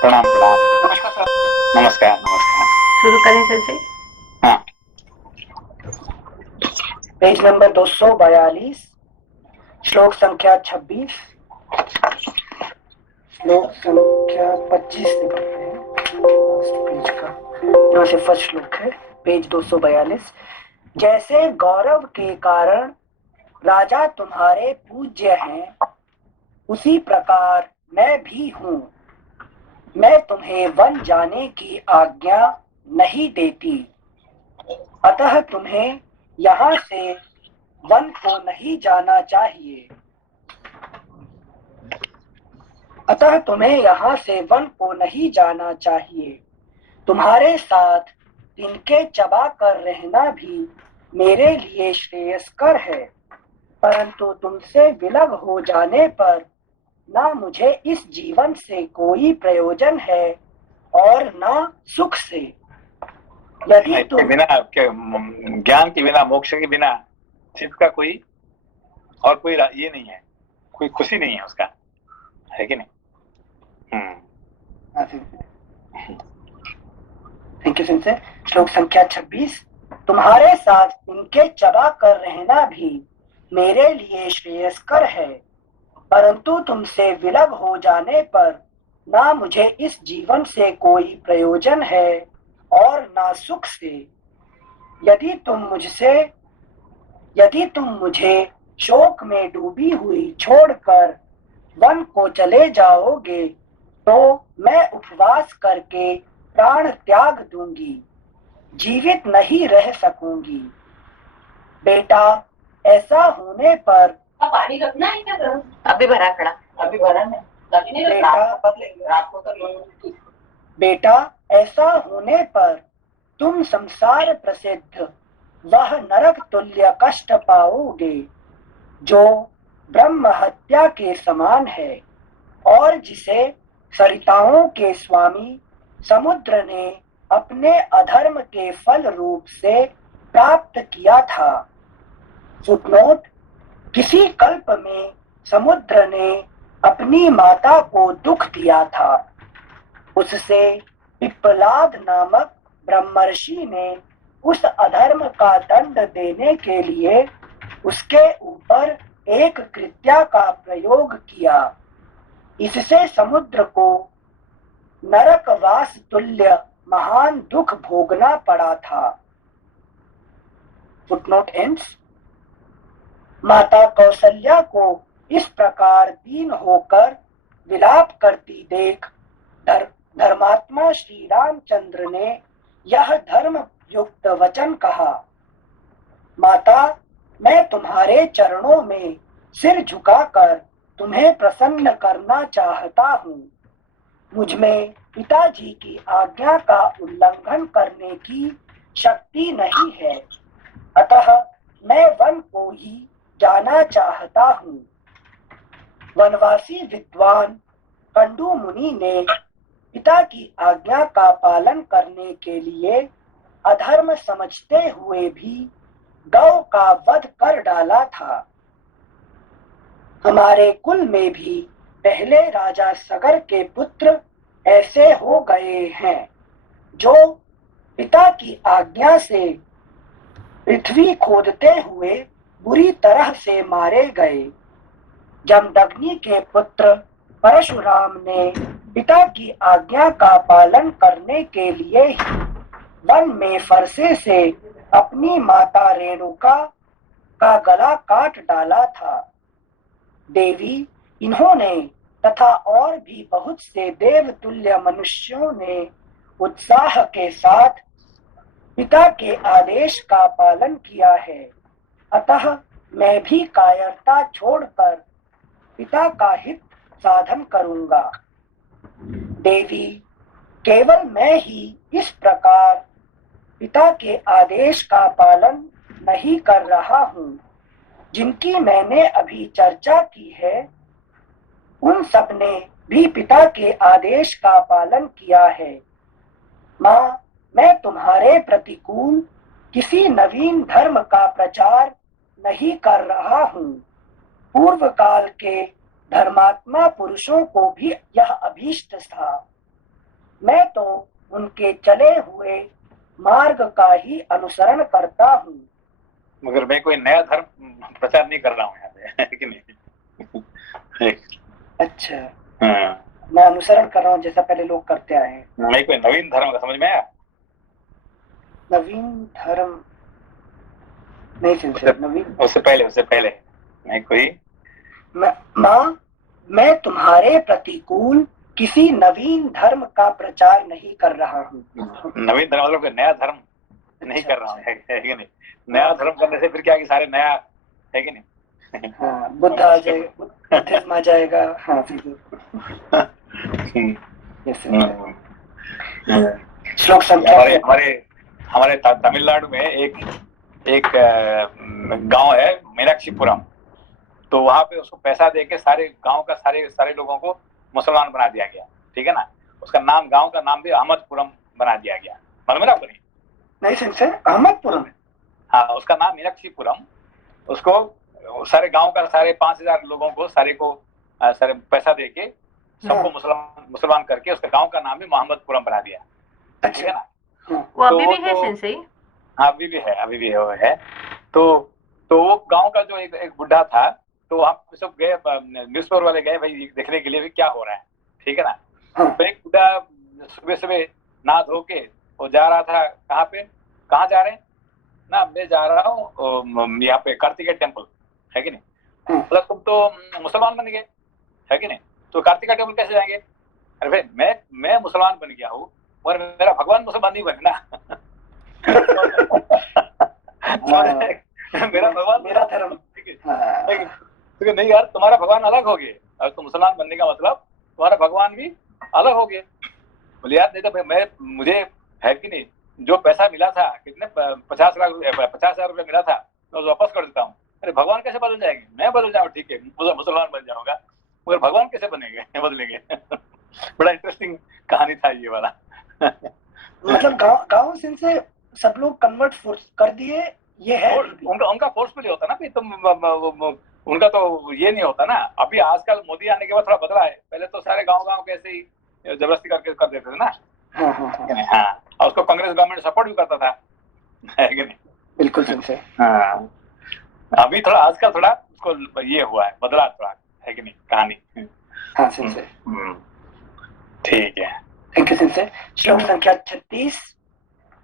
प्रणाम प्रणाम। नमस्कार सर। नमस्कार नमस्कार। शुरू करें सर से। हाँ। पेज नंबर 242, श्लोक संख्या 26, श्लोक संख्या 25 से पढ़ते हैं। लास्ट पेज का यहाँ से फर्स्ट श्लोक है, पेज 242। जैसे गौरव के कारण राजा तुम्हारे पूज्य हैं, उसी प्रकार मैं भी हूँ। मैं तुम्हें वन जाने की आज्ञा नहीं देती, अतः तुम्हें यहाँ से वन को नहीं जाना चाहिए। अतः तुम्हें यहाँ से वन को नहीं जाना चाहिए। तुम्हारे साथ तिनके चबा कर रहना भी मेरे लिए श्रेयस्कर है, परंतु तुमसे विलग हो जाने पर ना मुझे इस जीवन से कोई प्रयोजन है और ना सुख से। यदि के तुम बिना ज्ञान के बिना, मोक्ष के बिना चित्त का कोई और कोई ये नहीं है, कोई खुशी नहीं है उसका, है कि नहीं? थैंक यू सिंसे। श्लोक संख्या 26। तुम्हारे साथ इनके चबा कर रहना भी मेरे लिए श्रेयस्कर है, परंतु तुमसे विलग हो जाने पर ना मुझे इस जीवन से कोई प्रयोजन है और ना सुख से। यदि तुम मुझे शोक में डूबी हुई छोड़कर वन को चले जाओगे तो मैं उपवास करके प्राण त्याग दूंगी, जीवित नहीं रह सकूंगी। बेटा, ऐसा होने पर पानी रखना है क्या गर्म? अभी भरा खड़ा, अभी भरा नहीं बेटा, ऐसा होने पर तुम संसार प्रसिद्ध वह नरक तुल्य कष्ट पाओगे जो ब्रह्म हत्या के समान है और जिसे सरिताओं के स्वामी समुद्र ने अपने अधर्म के फल रूप से प्राप्त किया था। फुटनोट: किसी कल्प में समुद्र ने अपनी माता को दुख दिया था। उससे पिप्पलाद नामक ब्रह्मर्षि ने उस अधर्म का दंड देने के लिए उसके ऊपर एक कृत्या का प्रयोग किया। इससे समुद्र को नरकवास तुल्य महान दुख भोगना पड़ा था। Footnote ends. माता कौशल्या को इस प्रकार दीन होकर विलाप करती देख धर्मात्मा श्री रामचंद्र ने यह धर्म युक्त वचन कहा। माता, मैं तुम्हारे चरणों में सिर झुकाकर तुम्हें प्रसन्न करना चाहता हूँ। मुझमें पिताजी की आज्ञा का उल्लंघन करने की शक्ति नहीं है, अतः मैं वन को ही जाना चाहता हूँ। वनवासी विद्वान कंडू मुनि ने पिता की आज्ञा का पालन करने के लिए अधर्म समझते हुए भी गौ का वध कर डाला था। हमारे कुल में भी पहले राजा सगर के पुत्र ऐसे हो गए हैं जो पिता की आज्ञा से पृथ्वी खोदते हुए बुरी तरह से मारे गए। जमदग्नि के पुत्र परशुराम ने पिता की आज्ञा का पालन करने के लिए ही वन में फरसे से अपनी माता रेणुका का गला काट डाला था। देवी, इन्होंने तथा और भी बहुत से देवतुल्य मनुष्यों ने उत्साह के साथ पिता के आदेश का पालन किया है, अतः मैं भी कायरता छोड़कर पिता का हित साधन करूंगा। देवी, केवल मैं ही इस प्रकार पिता के आदेश का पालन नहीं कर रहा हूँ। जिनकी मैंने अभी चर्चा की है उन सब ने भी पिता के आदेश का पालन किया है। माँ, मैं तुम्हारे प्रतिकूल किसी नवीन धर्म का प्रचार नहीं कर रहा हूँ। पूर्व काल के धर्मात्मा पुरुषों को भी यह अभीष्ट था। मैं तो उनके चले हुए मार्ग का ही अनुसरण करता हूँ। मगर मैं कोई नया धर्म प्रचार नहीं कर रहा हूँ यहाँ पे, है कि नहीं? अच्छा, हाँ, मैं अनुसरण कर रहा हूँ जैसा पहले लोग करते आए हैं। मैं कोई नवीन धर्म का, समझ में आया? नवीन धर्म नहीं सिंसे, नवीन उससे पहले मैं कोई माँ, मैं तुम्हारे प्रतिकूल किसी नवीन धर्म का प्रचार नहीं कर रहा हूँ। नवीन धर्म मतलब कोई नया धर्म नहीं कर रहा हूँ, है कि नहीं? नया धर्म करने से फिर क्या कि सारे नया, है कि नहीं? हाँ, बुद्ध आ जाएगा, बुद्धिज्म आ जाएगा। हाँ, श्लोक संख्या हमारे हमारे तमिलनाडु में एक एक गांव है मीनाक्षीपुरम, तो वहां पे उसको पैसा देके सारे गांव का सारे सारे लोगों को मुसलमान बना दिया गया, ठीक है ना? उसका नाम, गांव का नाम भी अहमदपुरम बना दिया गया, मालूम है आपको? नहीं सर, अहमदपुरम। हाँ, उसका नाम मीनाक्षीपुरम। उसको सारे गांव का सारे 5,000 लोगों को सारे पैसा देके सबको मुसलमान करके उसका गांव का नाम भी मोहम्मदपुरम बना दिया, ठीक है ना? वो अभी भी है सिंसे? हाँ, अभी भी है वो है। तो वो गांव का जो एक बुढ़ा था, तो वहां पे सब गए, न्यूज़पेपर वाले गए भाई देखने के लिए भी क्या हो रहा है, ठीक है ना? तो एक बुढ़ा सुबह सुबह नहा धो के वो जा रहा था, कहाँ जा रहे हैं ना, मैं जा रहा हूँ यहाँ पे कार्तिकेय टेम्पल, है कि नहीं? मतलब तुम तो मुसलमान बन गए, है कि नहीं? तो कार्तिकेय टेम्पल कैसे जाएंगे? अरे भाई, मैं मुसलमान बन गया हूँ, मगर मेरा भगवान मुसलमान नहीं बने ना। मेरा भगवान, मेरा धर्म, तो नहीं यार, तुम्हारा भगवान अलग हो गए, और तुम मुसलमान बनने का मतलब तुम्हारा भगवान भी अलग हो गए। बोले यार नहीं तो मैं, मुझे है कि नहीं, जो पैसा मिला था, कितने 50,000 रुपये मिला था, मैं वापस कर देता हूँ। अरे भगवान कैसे बदल जाएंगे? मैं बदल जाऊँ, ठीक है, मुसलमान बन जाऊंगा, मगर भगवान कैसे बनेंगे, बदलेंगे? बड़ा इंटरेस्टिंग कहानी था ये वाला। मतलब गांव से सब लोग कन्वर्ट कर दिए, ये है उनका फोर्सफुली होता ना, तुम उनका तो ये नहीं होता ना। अभी आजकल मोदी आने के बाद थोड़ा बदला है, पहले तो सारे गांव कैसे ही जबरदस्ती करके कर देते थे ना। हाँ, और उसको कांग्रेस गवर्नमेंट सपोर्ट भी करता था, है कि नहीं? बिल्कुल सही। हाँ, अभी थोड़ा आजकल थोड़ा उसको ये हुआ है, बदला थोड़ा, है कि नहीं कहानी? हाँ सही। ठीक है, थैंक यू सिंसे। श्लोक संख्या 36।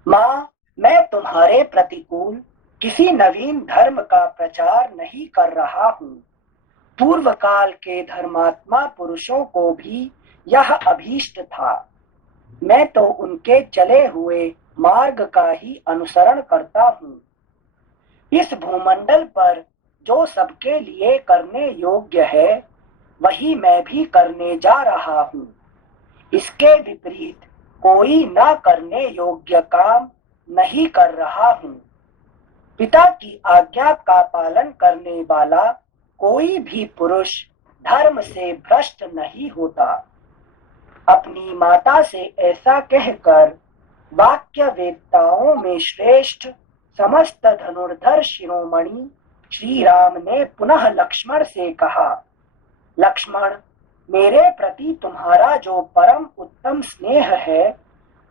माँ, मैं तुम्हारे प्रतिकूल किसी नवीन धर्म का प्रचार नहीं कर रहा हूँ। पूर्व काल के धर्मात्मा पुरुषों को भी यह अभीष्ट था। मैं तो उनके चले हुए मार्ग का ही अनुसरण करता हूँ। इस भूमंडल पर जो सबके लिए करने योग्य है, वही मैं भी करने जा रहा हूँ। इसके विपरीत कोई न करने योग्य काम नहीं कर रहा हूँ। पिता की आज्ञा का पालन करने वाला कोई भी पुरुष धर्म से भ्रष्ट नहीं होता। अपनी माता से ऐसा कहकर वाक्य वेदताओं में श्रेष्ठ समस्त धनुर्धर शिरोमणि श्री राम ने पुनः लक्ष्मण से कहा, लक्ष्मण, मेरे प्रति तुम्हारा जो परम उत्तम स्नेह है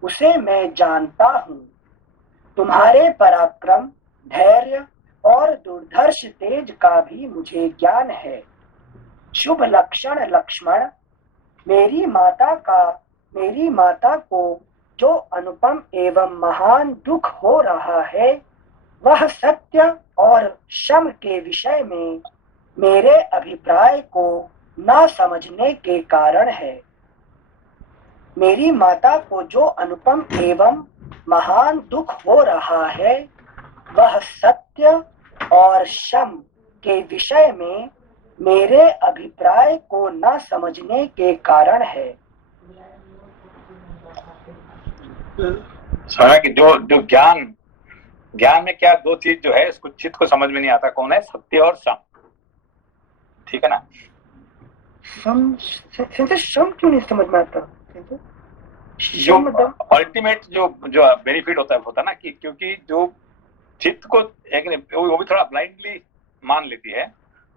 उसे मैं जानता हूँ। तुम्हारे पराक्रम, धैर्य और दुर्धर्ष तेज का भी मुझे ज्ञान है। शुभ लक्षण लक्ष्मण, मेरी माता को जो अनुपम एवं महान दुख हो रहा है, वह सत्य और शम के विषय में मेरे अभिप्राय को न समझने के कारण है। मेरी माता को जो अनुपम एवं महान दुख हो रहा है, वह सत्य और शम के विषय में मेरे अभिप्राय को न समझने के कारण है। समझा कि जो ज्ञान में क्या दो चीज जो है इसको चित्त को समझ में नहीं आता, कौन है? सत्य और सम, ठीक है ना? सम क्यों नहीं समझ में आता? जो अल्टीमेट जो बेनिफिट होता ना, कि क्योंकि जो चित्त को वो भी थोड़ा ब्लाइंडली मान लेती है,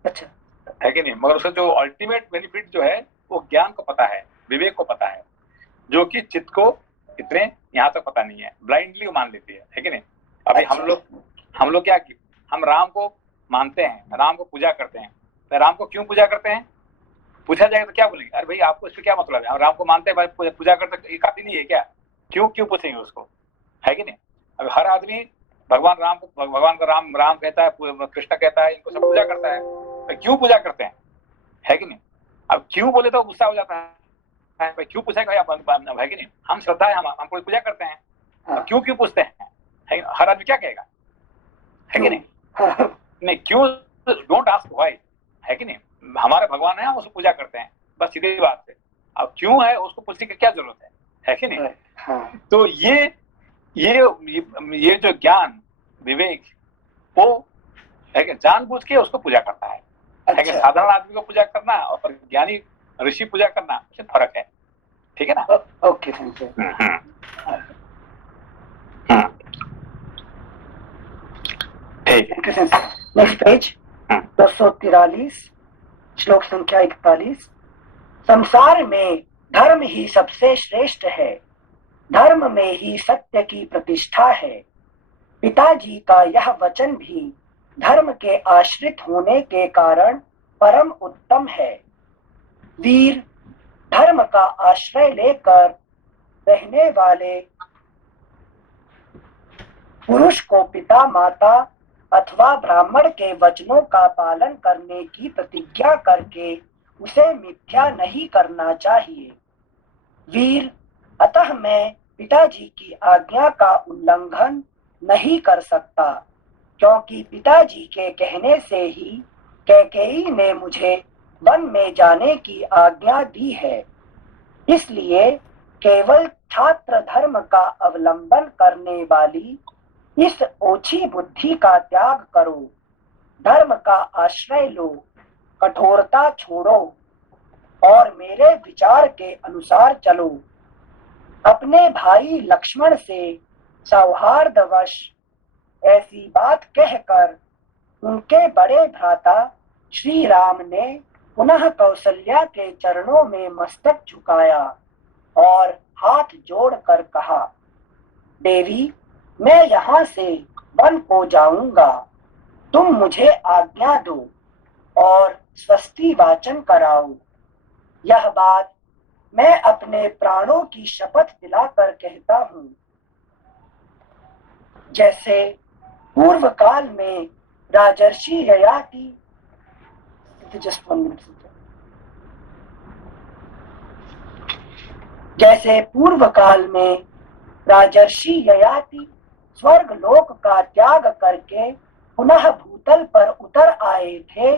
अच्छा, है कि नहीं? मगर उसका जो अल्टीमेट बेनिफिट जो है वो ज्ञान को पता है, विवेक को पता है। जो क्योंकि चित्त को इतने यहाँ तक पता नहीं है, ब्लाइंडली वो मान लेती है कि नहीं। अभी हम लोग क्या, हम राम को मानते हैं, राम को पूजा करते हैं, तो राम को क्यों पूजा करते हैं? पूछा जाएगा तो क्या बोलेंगे, अरे भाई आपको इससे क्या मतलब है, हम राम को मानते हैं भाई, पूजा करते, ये काफी नहीं है क्या? क्यों पूछेंगे उसको, है कि नहीं। अब हर आदमी भगवान राम को, भगवान को राम राम कहता है, कृष्ण कहता है, इनको सब पूजा करता है, तो क्यों पूजा करते हैं, है कि नहीं। अब क्यों बोले तो गुस्सा हो जाता है, भाई क्यों पूछेगा, है कि नहीं। हम श्रद्धा है, हम कोई पूजा करते हैं, अब क्यों पूछते हैं, है। हर आदमी क्या कहेगा, है कि नहीं। नहीं, क्यों, डोंट आस्क व्हाई, है कि नहीं। हमारे भगवान है, हम उसको पूजा करते हैं, बस सीधी बात है। अब क्यों है उसको पूछने की क्या जरूरत है कि नहीं। तो ये जो ज्ञान विवेक, वो है कि जानबूझ के उसको पूजा करता है। अच्छा। कि साधारण आदमी को पूजा करना और ज्ञानी ऋषि पूजा करना उससे फर्क है, ठीक है ना। Okay, thank you. Next page 243, श्लोक संख्या 41। संसार में धर्म ही सबसे श्रेष्ठ है, धर्म में ही सत्य की प्रतिष्ठा है। पिताजी का यह वचन भी धर्म के आश्रित होने के कारण परम उत्तम है। वीर, धर्म का आश्रय लेकर रहने वाले पुरुष को पिता माता अथवा ब्राह्मण के वचनों का पालन करने की प्रतिज्ञा करके उसे मिथ्या नहीं करना चाहिए। वीर, अतः मैं पिताजी की आज्ञा का उल्लंघन नहीं कर सकता, क्योंकि पिताजी के कहने से ही कैकेयी ने मुझे वन में जाने की आज्ञा दी है। इसलिए केवल छात्र धर्म का अवलंबन करने वाली इस ओछी बुद्धि का त्याग करो, धर्म का आश्रय लो, कठोरता छोड़ो और मेरे विचार के अनुसार चलो। अपने भाई लक्ष्मण से सौहार्दवश ऐसी बात कहकर उनके बड़े भ्राता श्री राम ने पुनः कौशल्या के चरणों में मस्तक झुकाया और हाथ जोड़कर कहा, देवी, मैं यहाँ से वन को जाऊंगा, तुम मुझे आज्ञा दो और स्वस्ति वाचन कराओ। यह बात मैं अपने प्राणों की शपथ दिलाकर कहता हूँ। जैसे पूर्व काल में राजर्षि ययाति, जैसे पूर्व काल में राजर्षि ययाति स्वर्ग लोक का त्याग करके पुनः भूतल पर उतर आए थे,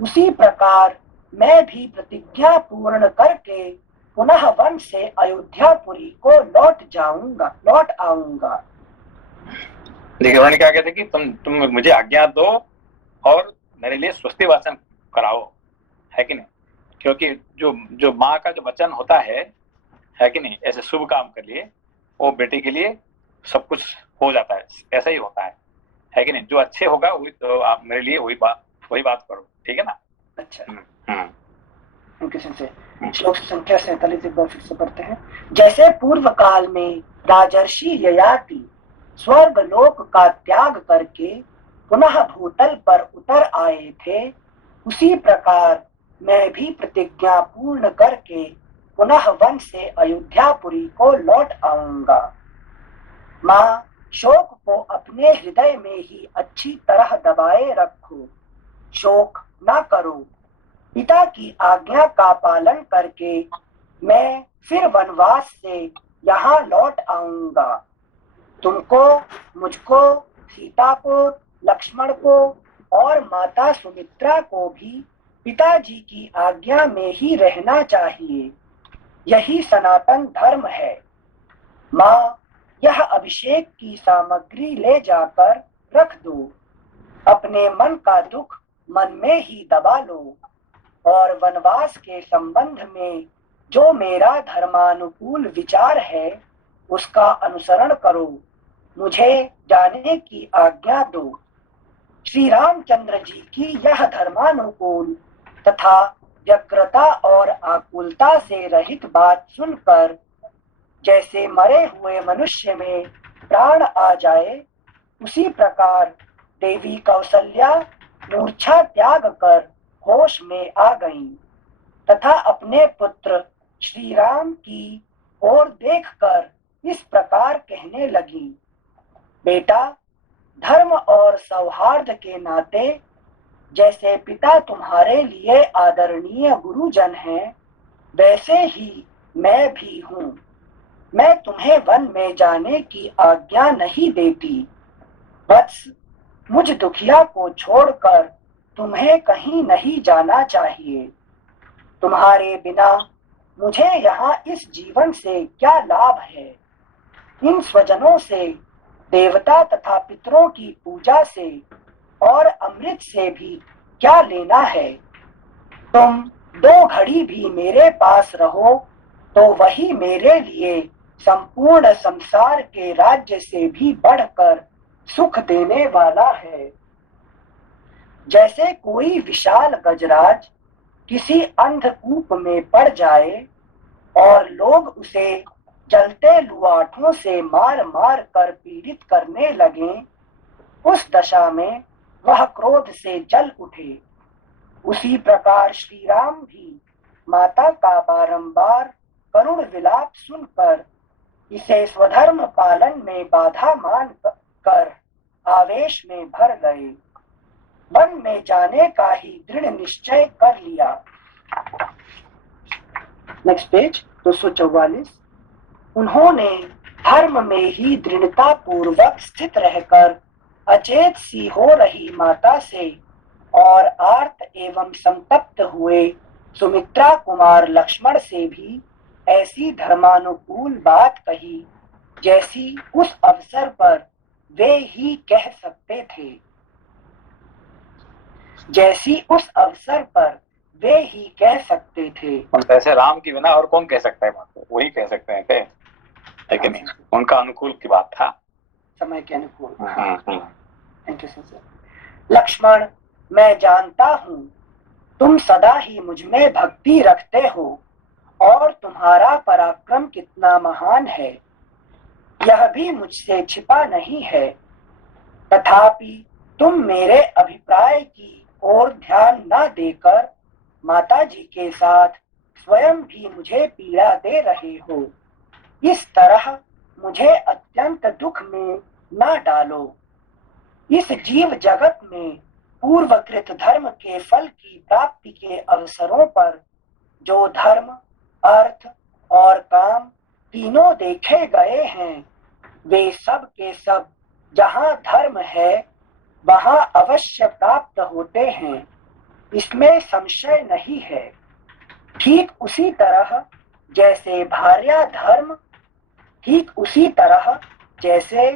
उसी प्रकार मैं भी प्रतिज्ञा पूर्ण करके पुनः वन से अयोध्यापुरी को लौट आऊंगा। देखिए उन्होंने क्या कहते कि तुम मुझे आज्ञा दो और मेरे लिए स्वस्ति वाचन कराओ, है कि नहीं। क्योंकि जो माँ का जो वचन होता है कि नहीं, ऐसे शुभ काम के लिए वो बेटे के लिए सब कुछ हो जाता है, ऐसा ही होता है कि नहीं। जो अच्छे होगा वही तो आप मेरे लिए वही बात करो, ठीक है ना। अच्छा, श्लोक संख्या 47 एक बार फिर से पढ़ते हैं। जैसे पूर्व काल में राजर्षि ययाति स्वर्ग लोक का त्याग करके पुनः भूतल पर उतर आए थे, उसी प्रकार मैं भी प्रतिज्ञा पूर्ण करके पुनः वन से अयोध्यापुरी को लौट आऊंगा। माँ, शोक को अपने हृदय में ही अच्छी तरह दबाए रखो, शोक न करो। पिता की आज्ञा का पालन करके मैं फिर वनवास से यहाँ लौट आऊंगा। तुमको, मुझको, सीता को, लक्ष्मण को और माता सुमित्रा को भी पिताजी की आज्ञा में ही रहना चाहिए। यही सनातन धर्म है। माँ, यह अभिषेक की सामग्री ले जाकर रख दो, अपने मन का दुख मन में ही दबा लो और वनवास के संबंध में जो मेरा धर्मानुकूल विचार है उसका अनुसरण करो, मुझे जाने की आज्ञा दो। श्री रामचंद्र जी की यह धर्मानुकूल तथा व्यग्रता और आकुलता से रहित बात सुनकर जैसे मरे हुए मनुष्य में प्राण आ जाए, उसी प्रकार देवी कौसल्या मूर्छा त्याग कर होश में आ गईं तथा अपने पुत्र श्री राम की ओर देखकर इस प्रकार कहने लगी, बेटा, धर्म और सौहार्द के नाते जैसे पिता तुम्हारे लिए आदरणीय गुरुजन हैं, वैसे ही मैं भी हूँ। मैं तुम्हें वन में जाने की आज्ञा नहीं देती। वत्स, मुझ दुखिया को छोड़कर तुम्हें कहीं नहीं जाना चाहिए। तुम्हारे बिना मुझे यहाँ इस जीवन से क्या लाभ है? इन स्वजनों से, देवता तथा पितरों की पूजा से और अमृत से भी क्या लेना है? तुम 2 घड़ी भी मेरे पास रहो तो वही मेरे लिए संपूर्ण संसार के राज्य से भी बढ़कर सुख देने वाला है। जैसे कोई विशाल गजराज किसी अंधकूप में पड़ जाए और लोग उसे जलते लुआठों से मार मार कर पीड़ित करने लगे, उस दशा में वह क्रोध से जल उठे, उसी प्रकार श्री राम भी माता का बारंबार करुण विलाप सुनकर इसे स्वधर्म पालन में बाधा मान कर आवेश में भर गए। वन में जाने का ही दृढ़ निश्चय कर लिया। Next page 244। उन्होंने धर्म में ही दृढ़ता पूर्वक स्थित रहकर अचेत सी हो रही माता से और आर्त एवं संतप्त हुए सुमित्रा कुमार लक्ष्मण से भी ऐसी धर्मानुकूल बात कही जैसी उस अवसर पर वे ही कह सकते थे। जैसी उस अवसर पर वे ही कह सकते थे। ऐसे राम की बिना और कौन कह सकता है बात को? वही कह सकते हैं, है कि नहीं? उनका अनुकूल की बात था, समय के अनुकूल। Thank you sir. लक्ष्मण, मैं जानता हूँ तुम सदा ही मुझ में भक्ति रखते हो और तुम्हारा पराक्रम कितना महान है, यह भी मुझसे छिपा नहीं है। तथापि तुम मेरे अभिप्राय की ओर ध्यान न देकर माताजी के साथ स्वयं भी मुझे पीड़ा दे रहे हो। इस तरह मुझे अत्यंत दुख में न डालो। इस जीव जगत में पूर्वकृत धर्म के फल की प्राप्ति के अवसरों पर जो धर्म, अर्थ और काम तीनों देखे गए हैं, वे सब के सब जहाँ धर्म है वहाँ अवश्य प्राप्त होते हैं, इसमें संशय नहीं है। ठीक उसी तरह जैसे भार्या धर्म, ठीक उसी तरह जैसे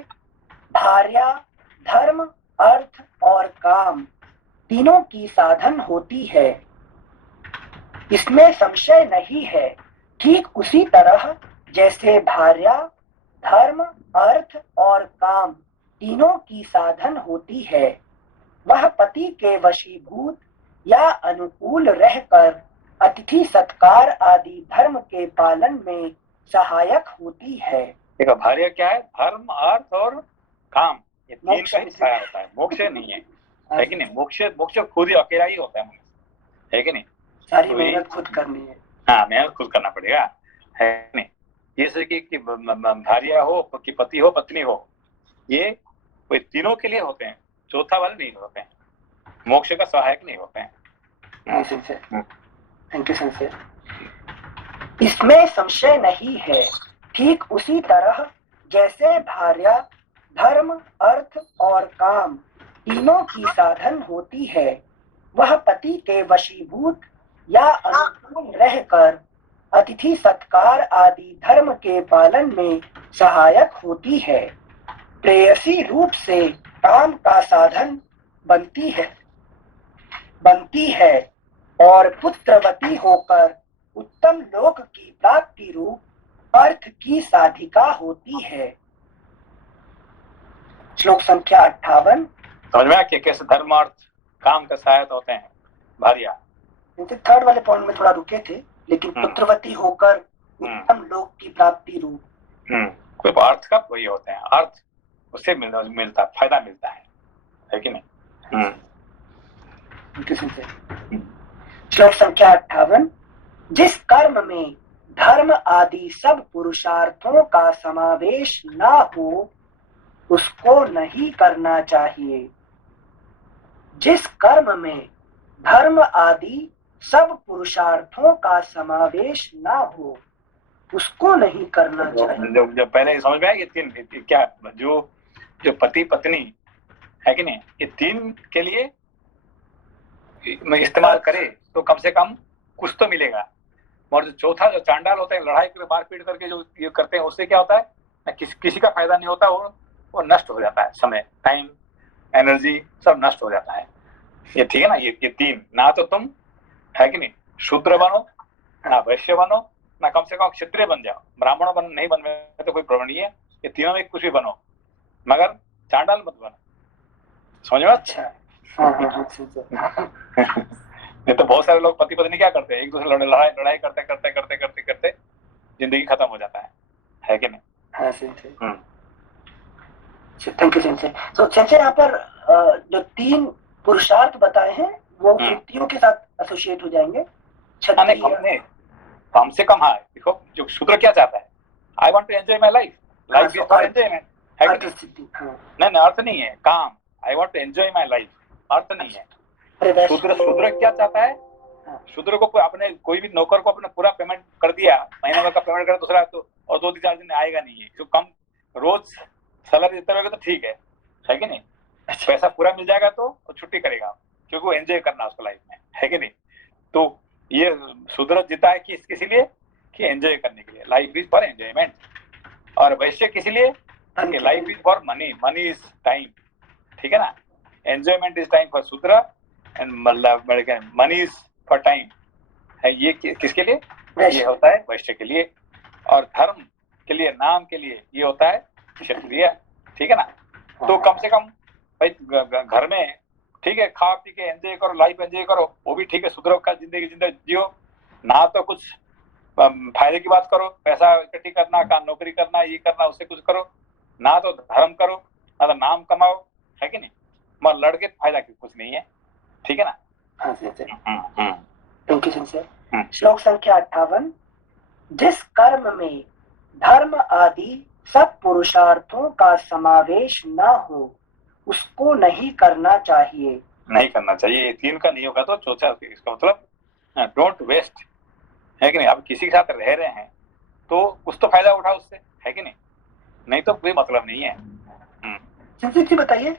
भार्या धर्म, अर्थ और काम तीनों की साधन होती है, इसमें संशय नहीं है। ठीक उसी तरह जैसे भार्या धर्म, अर्थ और काम तीनों की साधन होती है, वह पति के वशीभूत या अनुकूल रहकर अतिथि सत्कार आदि धर्म के पालन में सहायक होती है। देखो, भार्या क्या है? धर्म, अर्थ और काम, ये तीन का ही सहायक होता है। मोक्ष नहीं है कि नहीं? मोक्ष खुद ही अकेला ही होता है कि नहीं? सारी मेहनत खुद करनी है। हाँ, मेहनत खुद करना पड़ेगा, है नहीं? जैसे कि भार्या हो कि पति हो, पत्नी हो, ये कोई तीनों के लिए होते हैं, चौथा वाले नहीं होते हैं, मोक्ष का सहायक नहीं होते हैं। थैंक यू संशय। इसमें संशय नहीं है। ठीक उसी तरह जैसे भार्या धर्म, अर्थ और काम तीनों की साधन होती है, वह पति के वशीभूत या अनुकूल रहकर अतिथि सत्कार आदि धर्म के पालन में सहायक होती है। प्रेयसी रूप से काम का साधन बनती है और पुत्रवती होकर उत्तम लोक की प्राप्ति रूप अर्थ की साधिका होती है। श्लोक संख्या 58। समझ में आया कि कैसे धर्म, अर्थ, काम का सहायक होते हैं भार्या? थर्ड वाले पॉइंट में थोड़ा रुके थे, लेकिन पुत्रवती होकर उत्तम लोक की प्राप्ति रूप कोई अर्थ का वही होते हैं, अर्थ उससे मिलता फायदा मिलता है कि नहीं। श्लोक संख्या 58। जिस कर्म में धर्म आदि सब पुरुषार्थों का समावेश ना हो उसको नहीं करना चाहिए। जिस कर्म में धर्म आदि सब पुरुषार्थों का समावेश ना हो उसको नहीं करना चाहिए। जो पहले समझ में आया, ये तीन क्या जो पति पत्नी है कि नहीं, ये तीन के लिए में इस्तेमाल करे तो कम से कम कुछ तो मिलेगा। और जो चौथा जो चांडाल होता है, लड़ाई करके मारपीट करके जो ये करते हैं, उससे क्या होता है, किसी का फायदा नहीं होता, वो नष्ट हो जाता है, समय, टाइम, एनर्जी सब नष्ट हो जाता है। ये ठीक है ना, ये तीन, ना तो तुम है कि नहीं शूद्र बनो, ना वैश्य बनो, ना कम से कम क्षत्रिय बन जाओ, ब्राह्मण नहीं बन में तो कोई प्रॉब्लम नहीं है, ये तीनों में कुछ भी बनो, मगर चांडाल मत बनो। समझ में? अच्छा। नहीं तो बहुत सारे लोग पति पत्नी क्या करते हैं, एक दूसरे लड़ाई करते करते करते करते करते जिंदगी खत्म हो जाता है कि नहीं। हाँ सेंसे। Thank you sensei. तो सेंसे यहाँ पर जो तीन पुरुषार्थ बताए हैं वो व्यक्तियों के साथ एसोसिएट हो जाएंगे। कम से कम, हाँ देखो, जो शूद्र क्या चाहता है, I want to enjoy my life, life is for enjoyment, है कि नहीं? नहीं, अर्थ नहीं है काम, I want to enjoy my life, अर्थ नहीं है। शूद्र क्या चाहता है, शूद्र को अपने कोई भी नौकर को अपने पूरा पेमेंट कर दिया, महीने भर का पेमेंट कर दूसरा, तो और 2-4 दिन आएगा नहीं है, जो कम रोज सैलरी देते रहेगा तो ठीक है कि नहीं, पैसा पूरा मिल जाएगा तो छुट्टी करेगा, क्योंकि वो एंजॉय करना उसको लाइफ में, है कि नहीं। तो ये शूद्र जीता है किसी लिए, कि एंजॉय करने के लिए, लाइफ इज फॉर एंजॉयमेंट। और वैश्य किसी लिए, life is for money, money is time, ठीक है ना। एंजॉयमेंट इज टाइम फॉर शूद्र and money is for time है, ये किसके लिए, ये होता है वैश्य के लिए। और धर्म के लिए, नाम के लिए ये होता है क्षत्रिय, ठीक है ना। तो कम से कम भाई घर में ठीक है, खा पी के एंजॉय करो, लाइफ एंजॉय करो, वो भी ठीक है, सुधरो का जिंदगी जियो, ना तो कुछ फायदे की बात करो, पैसा इकट्ठी करना का, नौकरी करना, ये करना, उससे कुछ करो, ना तो धर्म करो, ना तो नाम कमाओ, है कि नहीं, मगर लड़के फायदा कुछ नहीं है, ठीक है ना। Thank you sir. श्लोक संख्या 58। जिस कर्म में धर्म आदि सब पुरुषार्थों का समावेश न हो उसको नहीं करना चाहिए। नहीं करना चाहिए, तीन का नहीं होगा तो चौथा, इसका मतलब डोंट वेस्ट, है कि नहीं। अब किसी के साथ रह रहे हैं तो कुछ तो फायदा उठाओ उससे, है कि नहीं, नहीं तो कोई मतलब नहीं है। संजीव जी बताइए,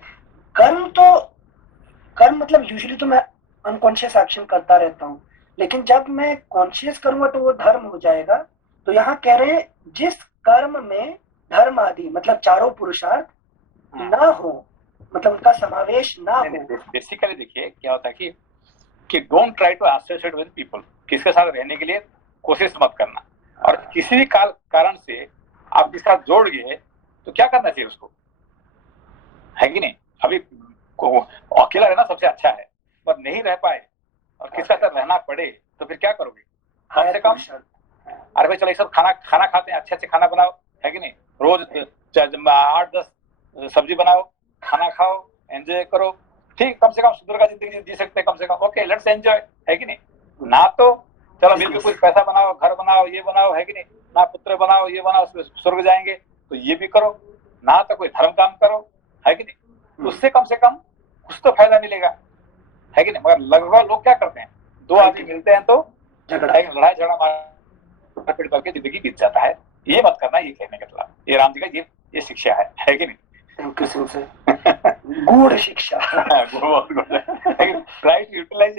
कर्म मतलब यूजुअली तो मैं अनकॉन्शियस एक्शन करता रहता हूँ, लेकिन जब मैं कॉन्शियस करूंगा तो वो धर्म हो जाएगा। तो यहाँ कह रहे हैं जिस कर्म में धर्म आदि मतलब चारों पुरुषार्थ ना हो, मतलब उनका समावेश ना हो। बेसिकली देखिए क्या होता है कि don't try to associate with people, किसके साथ रहने के लिए कोशिश मत करना, और किसी भी कारण से आप जिसके साथ जोड़ गए तो क्या करना चाहिए उसको, है कि नहीं। अभी अकेला रहना सबसे अच्छा है, पर नहीं रह पाए और किसका साथ रहना पड़े तो फिर क्या करोगे, कम से कम अरे भाई चलो एक साथ खाना खाते हैं, अच्छे खाना बनाओ, है कि नहीं, रोज 8-10 सब्जी बनाओ, खाना खाओ, एंजॉय करो, ठीक, कम से कम सुंदर का जिंदगी जी सकते हैं कम से कम, ओके लेट्स एंजॉय, है कि नहीं। ना तो चलो मिलकर कुछ पैसा बनाओ, घर बनाओ, ये बनाओ, है कि नहीं, ना पुत्र बनाओ, ये बनाओ, स्वर्ग जाएंगे, तो ये भी करो, ना तो कोई धर्म काम करो, है कि नहीं, उससे कम से कम कुछ तो फायदा मिलेगा, है कि नहीं। मगर लगभग लोग क्या करते हैं, दो आदमी मिलते हैं तो लड़ाई झगड़ा मारपीट करके जिंदगी बीत जाता है। ये मत करना, ये कहने का मतलब, ये राम जी का ये शिक्षा है कि नहीं। गूढ़ शिक्षा। राइट यूटिलाइज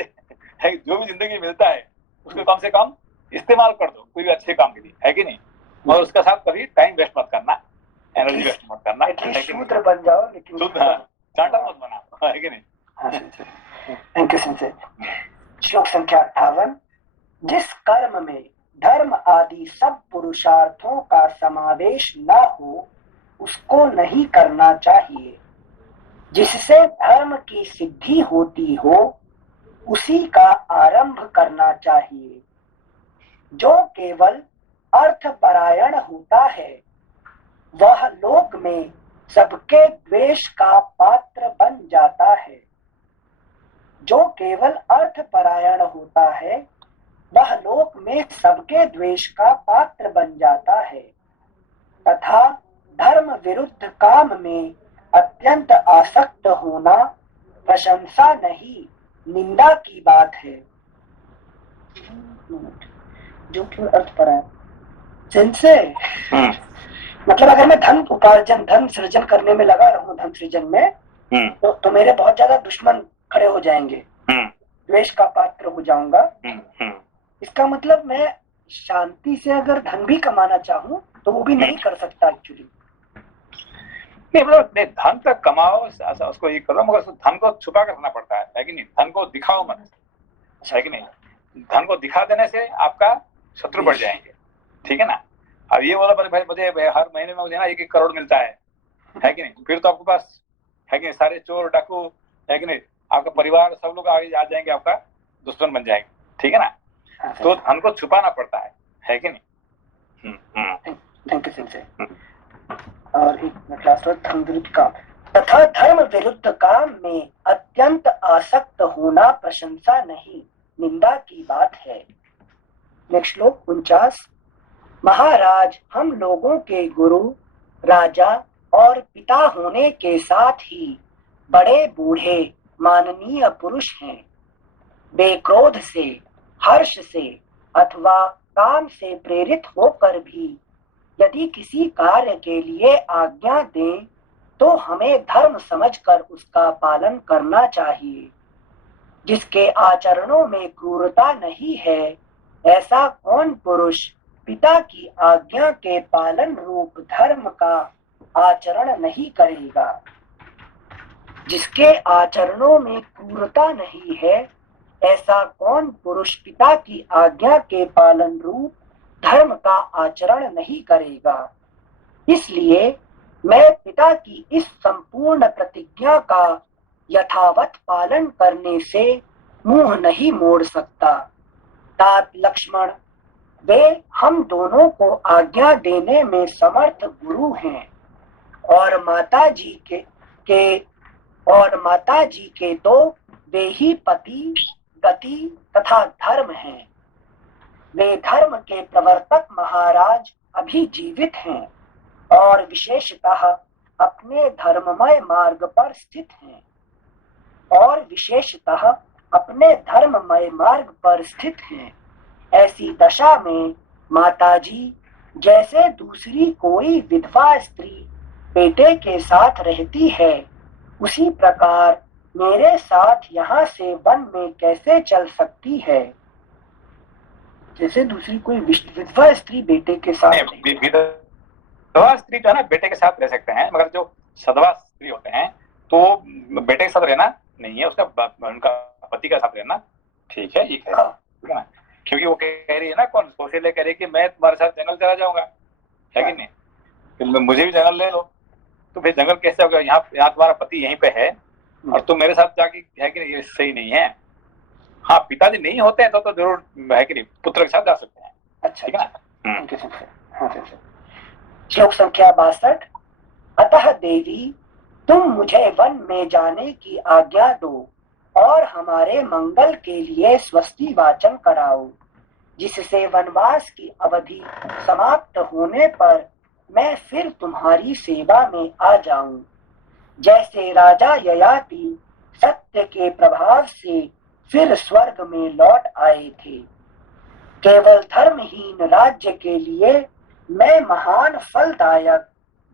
है, जो भी जिंदगी मिलता है उसको कम से कम इस्तेमाल कर दो कोई भी अच्छे काम के लिए, है कि नहीं, और उसके साथ कभी टाइम वेस्ट मत करना, एनर्जी वेस्ट मत करना, शूद्र बन जाओ लेकिन चांटा मत बनाओ, है कि नहीं। Thank you sir. श्लोक संख्या 58। जिस कर्म में धर्म आदि सब पुरुषार्थों का समावेश न हो उसको नहीं करना चाहिए। जिससे धर्म की सिद्धि होती हो उसी का आरंभ करना चाहिए। जो केवल अर्थपरायण होता है वह लोक में सबके द्वेष का पात्र बन जाता है। जो केवल अर्थपरायण होता है वह लोक में सबके द्वेष का पात्र बन जाता है तथा धर्म विरुद्ध काम में अत्यंत आसक्त होना प्रशंसा नहीं निंदा की बात है। जो केवल अर्थपरायण जिनसे मतलब अगर मैं धन उपार्जन धन सृजन करने में लगा रहूं धन सृजन में तो मेरे बहुत ज्यादा दुश्मन खड़े हो जाएंगे, द्वेष का पात्र हो जाऊंगा। इसका मतलब मैं शांति से अगर धन भी कमाना चाहूं तो वो भी नहीं कर सकता एक्चुअली। नहीं मतलब धन तक कमाओ, उसको ये करो, मगर धन को छुपा कर रखना पड़ता है कि नहीं? धन को दिखाओ मत, है कि नहीं? धन को दिखा देने से आपका शत्रु बढ़ जाएंगे, ठीक है ना? अब ये बोला भाई मुझे हर महीने में मुझे ना 1-1 करोड़ मिलता है कि नहीं? फिर तो आपके पास है कि नहीं सारे चोर डाकू, है कि नहीं, आपका परिवार सब लोग आगे आ जाएंगे, आपका दुश्मन बन जाएंगे, ठीक है ना? तो धन को छुपाना पड़ता है कि नहीं? Thank you Singh. और धर्म विरुद्ध काम तथा धर्म विरुद्ध काम में अत्यंत आसक्त होना प्रशंसा नहीं निंदा की बात है। नेक्स्ट श्लोक 49। महाराज, हम लोगों के गुरु, राजा और पिता होने के साथ ही बड़े बूढ़े माननीय पुरुष हैं। वे क्रोध से, हर्ष से अथवा काम से प्रेरित होकर भी यदि किसी कार्य के लिए आज्ञा दें तो हमें धर्म समझकर उसका पालन करना चाहिए। जिसके आचरणों में क्रूरता नहीं है ऐसा कौन पुरुष पिता की आज्ञा के पालन रूप धर्म का आचरण नहीं करेगा। जिसके आचरणों में क्रूरता नहीं है ऐसा कौन पुरुष पिता की आज्ञा के पालन रूप धर्म का आचरण नहीं करेगा। इसलिए मैं पिता की इस संपूर्ण प्रतिज्ञा का यथावत पालन करने से मुंह नहीं मोड़ सकता। तात लक्ष्मण, वे हम दोनों को आज्ञा देने में समर्थ गुरु हैं और माता जी के तो वे ही पति, गति तथा धर्म हैं। वे धर्म के प्रवर्तक महाराज अभी जीवित हैं और विशेषतः अपने धर्ममय मार्ग पर स्थित हैं ऐसी दशा में माताजी जैसे दूसरी कोई विधवा स्त्री बेटे के साथ रहती है उसी प्रकार मेरे साथ यहाँ से वन में कैसे चल सकती है। जैसे दूसरी कोई विधवा स्त्री बेटे के साथ, विधवा स्त्री जो है ना बेटे के साथ रह सकते हैं, मगर जो सधवा स्त्री होते हैं तो बेटे के साथ रहना नहीं है, उनका पति का साथ रहना ठीक है, ठीक है ना? क्योंकि वो कह रही है ना, कौशल्या कह रही है कि मैं तुम्हारे साथ जंगल चला जाऊंगा, है कि नहीं? तो मुझे भी जंगल ले लो। तो फिर जंगल कैसे होगा? यहाँ तुम्हारा पति यहीं पे है और तुम मेरे साथ जाके, है कि नहीं? ये सही नहीं है। हाँ, पिताजी नहीं होते हैं तो जरूर, है कि नहीं, पुत्र के साथ जा सकते हैं। अच्छा, ठीक है ना? श्लोक संख्या 62। अतः देवी, तुम मुझे वन में जाने की आज्ञा दो और हमारे मंगल के लिए स्वस्ति वाचन कराओ, जिससे वनवास की अवधि समाप्त होने पर मैं फिर तुम्हारी सेवा में आ जाऊं। जैसे राजा ययाति सत्य के प्रभाव से फिर स्वर्ग में लौट आए थे। केवल धर्महीन राज्य के लिए मैं महान फलदायक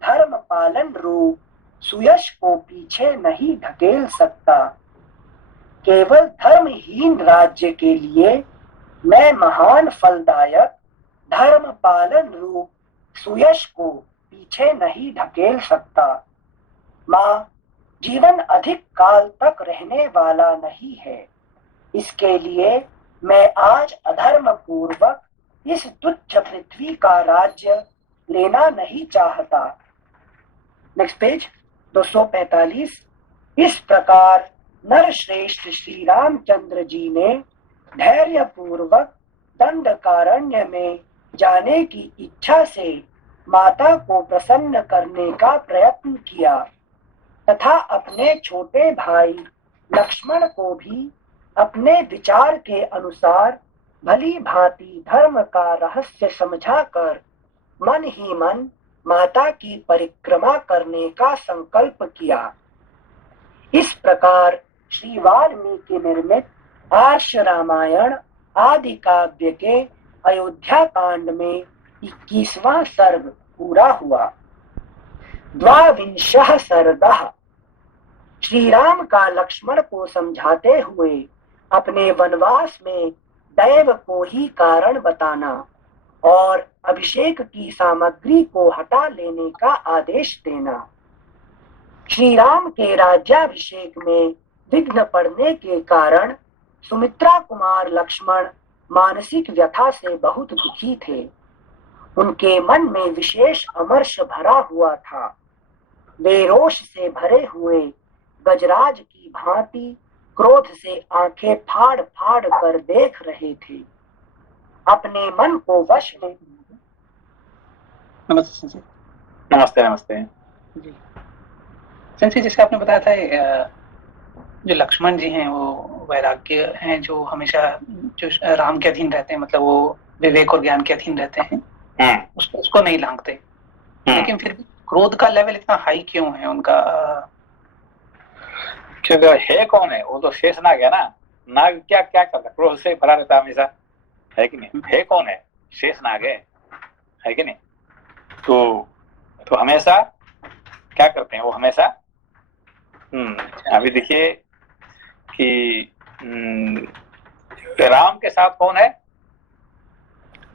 धर्म पालन रूप सुयश को पीछे नहीं ढकेल सकता। केवल धर्महीन राज्य के लिए मैं महान फलदायक धर्म पालन रूप सुयश को पीछे नहीं ढकेल सकता। माँ, जीवन अधिक काल तक रहने वाला नहीं है, इसके लिए मैं आज अधर्म पूर्वक इस तुच्छ पृथ्वी का राज्य लेना नहीं चाहता। Next page 245। इस प्रकार नरश्रेष्ठ श्री रामचंद्र जी ने धैर्य पूर्वक दंडकारण्य में जाने की इच्छा से माता को प्रसन्न करने का प्रयत्न किया तथा अपने छोटे भाई लक्ष्मण को भी अपने विचार के अनुसार भली भांति धर्म का रहस्य समझाकर मन ही मन माता की परिक्रमा करने का संकल्प किया। इस प्रकार श्री वाल्मीकि निर्मित आर्ष रामायण आदि काव्य के अयोध्या कांड में 21वां सर्ग पूरा हुआ। द्वाविंशः सर्गः। श्री राम का लक्ष्मण को समझाते हुए अपने वनवास में दैव को ही कारण बताना और अभिषेक की सामग्री को हटा लेने का आदेश देना। श्री राम के राज्याभिषेक में विघ्न पड़ने के कारण सुमित्रा कुमार लक्ष्मण मानसिक व्यथा से बहुत दुखी थे। उनके मन में विशेष अमर्ष भरा हुआ था। वे रोष से भरे हुए गजराज की भांति क्रोध से आंखें फाड़ फाड़ कर देख रहे थे। अपने मन को वश में। नमस्ते संजय। नमस्ते नमस्ते जी संजय, जैसे आपने बताया था जो लक्ष्मण जी हैं वो वैराग्य हैं, जो हमेशा जो राम के अधीन रहते हैं, मतलब वो विवेक और ज्ञान के अधीन रहते हैं, उसको नहीं लांघते। लेकिन फिर भी क्रोध का लेवल इतना हाई क्यों है उनका? क्योंकि है कौन है वो तो शेषनाग है ना। नाग क्या क्या करता, क्रोध से भरा रहता हमेशा, है कि नहीं? है कौन है? शेषनाग है कि नहीं? तो हमेशा क्या करते हैं वो हमेशा अभी देखिए कि राम के साथ कौन है?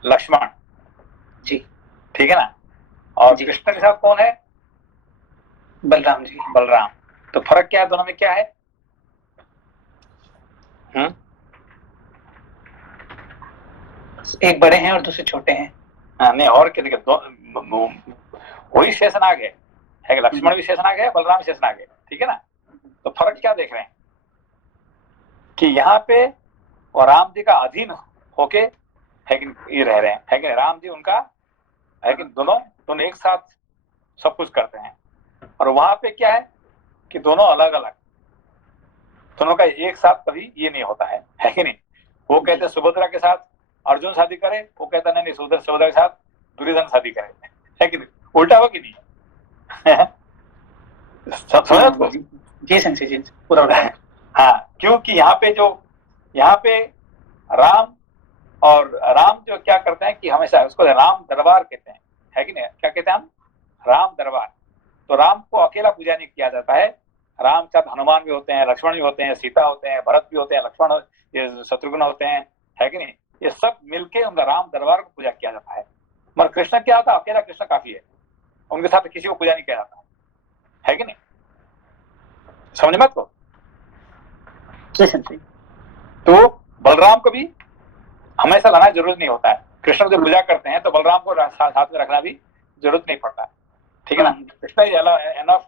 लक्ष्मण जी, ठीक है ना। और कृष्ण के साथ कौन है? बलराम जी। बलराम। तो फर्क क्या है दोनों में? क्या है? एक बड़े हैं और दूसरे छोटे हैं। नहीं, और क्या देखिए, वही शेषनाग है कि लक्ष्मण भी शेषनाग है, बलराम भी शेषनाग है, ठीक है ना। तो फर्क क्या देख रहे हैं कि यहाँ पे और राम जी का अधीन होके है कि ये रह रहे हैं, है कि राम जी उनका है कि दोनों एक साथ सब कुछ करते हैं। और वहां पे क्या है कि दोनों अलग अलग, दोनों का एक साथ कभी ये नहीं होता है कि नहीं। वो कहते हैं सुभद्रा के साथ अर्जुन शादी करे, वो कहता नहीं सुभद्रा के साथ दुर्योधन शादी करे, है कि नहीं? उल्टा हो कि नहीं? समझ को? जी संजय जी, पूरा उल्टा है। हाँ, क्योंकि यहाँ पे राम जो क्या करते हैं कि हमेशा उसको राम दरबार कहते हैं, है कि नहीं? क्या कहते हैं हम? राम दरबार। तो राम को अकेला पूजा नहीं किया जाता है। राम के साथ हनुमान भी होते हैं, लक्ष्मण भी होते हैं, सीता होते हैं, भरत भी होते हैं, लक्ष्मण ये शत्रुघ्न होते हैं, है कि नहीं? ये सब मिलके उनका राम दरबार को पूजा किया जाता है। मगर कृष्ण क्या होता है? अकेला कृष्ण काफी है, उनके साथ किसी को पूजा नहीं किया जाता, है कि नहीं? समझ मत को? तो बलराम को भी हमेशा लाना जरूरत नहीं होता है। कृष्ण जब पूजा करते हैं तो बलराम को साथ में रखना भी जरूरत नहीं पड़ता, ठीक है ना। कृष्ण एनफ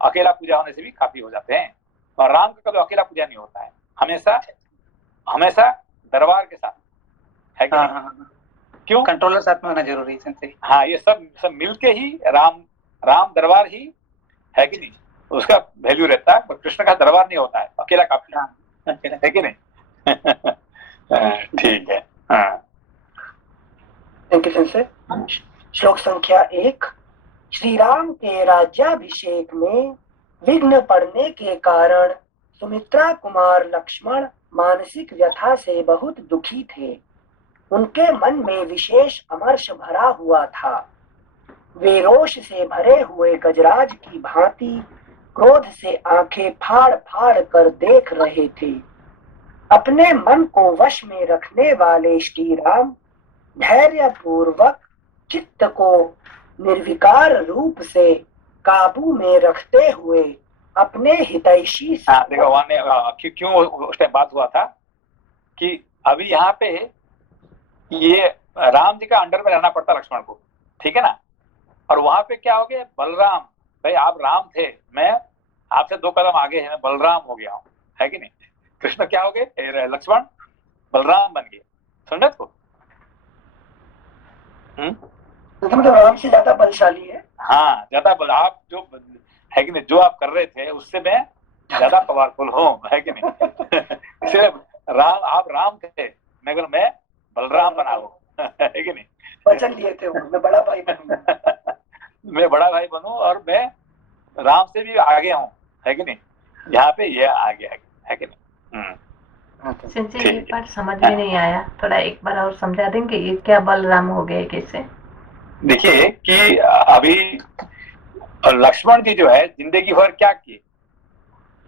अकेला पूजा होने से भी काफी हो जाते हैं। और राम का कभी अकेला पूजा नहीं होता है, हमेशा दरबार के साथ, है कि नहीं? क्यों? कंट्रोलर साथ में होना जरूरी है। हाँ, ये सब मिलके ही राम दरबार ही, है कि नहीं, उसका वैल्यू रहता है। पर कृष्ण का दरबार नहीं होता है, अकेला काफी, है कि नहीं? ठीक है। Thank you sir. श्लोक संख्या 1। श्री राम के राज्याभिषेक में विघ्न पड़ने के कारण सुमित्रा कुमार लक्ष्मण मानसिक व्यथा से बहुत दुखी थे। उनके मन में विशेष अमर्ष भरा हुआ था। वे रोष से भरे हुए गजराज की भांति क्रोध से आंखें फाड़ फाड़ कर देख रहे थे। अपने मन को वश में रखने वाले श्री राम धैर्य पूर्वक चित्त को निर्विकार रूप से काबू में रखते हुए अपने हितैषी से देखो वहां क्यों उस टाइम बात हुआ था कि अभी यहाँ पे ये राम जी का अंडर में रहना पड़ता लक्ष्मण को, ठीक है ना। और वहां पे क्या हो गया? बलराम, भाई आप राम थे, मैं आपसे 2 कदम आगे है, मैं बलराम हो गया हूँ, है कि नहीं। कृष्ण क्या हो गए? लक्ष्मण बलराम बन गए। समझ को? तो मतलब राम से ज्यादा बलशाली है। हाँ, ज्यादा बल, आप जो है कि नहीं, जो आप कर रहे थे उससे मैं ज्यादा पावरफुल हूँ, है कि नहीं। सिर्फ राम, आप राम थे मगर मैं बलराम बना हूँ, है कि नहीं। वचन लिए थे वो, मैं बड़ा भाई बनूंगा। मैं बड़ा भाई बनूं और मैं राम से भी आगे हूँ, है कि नहीं। यहाँ पे ये आ गया है कि नहीं। संजय ये ठीक है। पार्ट समझ में नहीं आया, थोड़ा एक बार और समझा देंगे, ये क्या बलराम हो गए कैसे? देखिए कि अभी लक्ष्मण जी जो है जिंदगी भर क्या किए,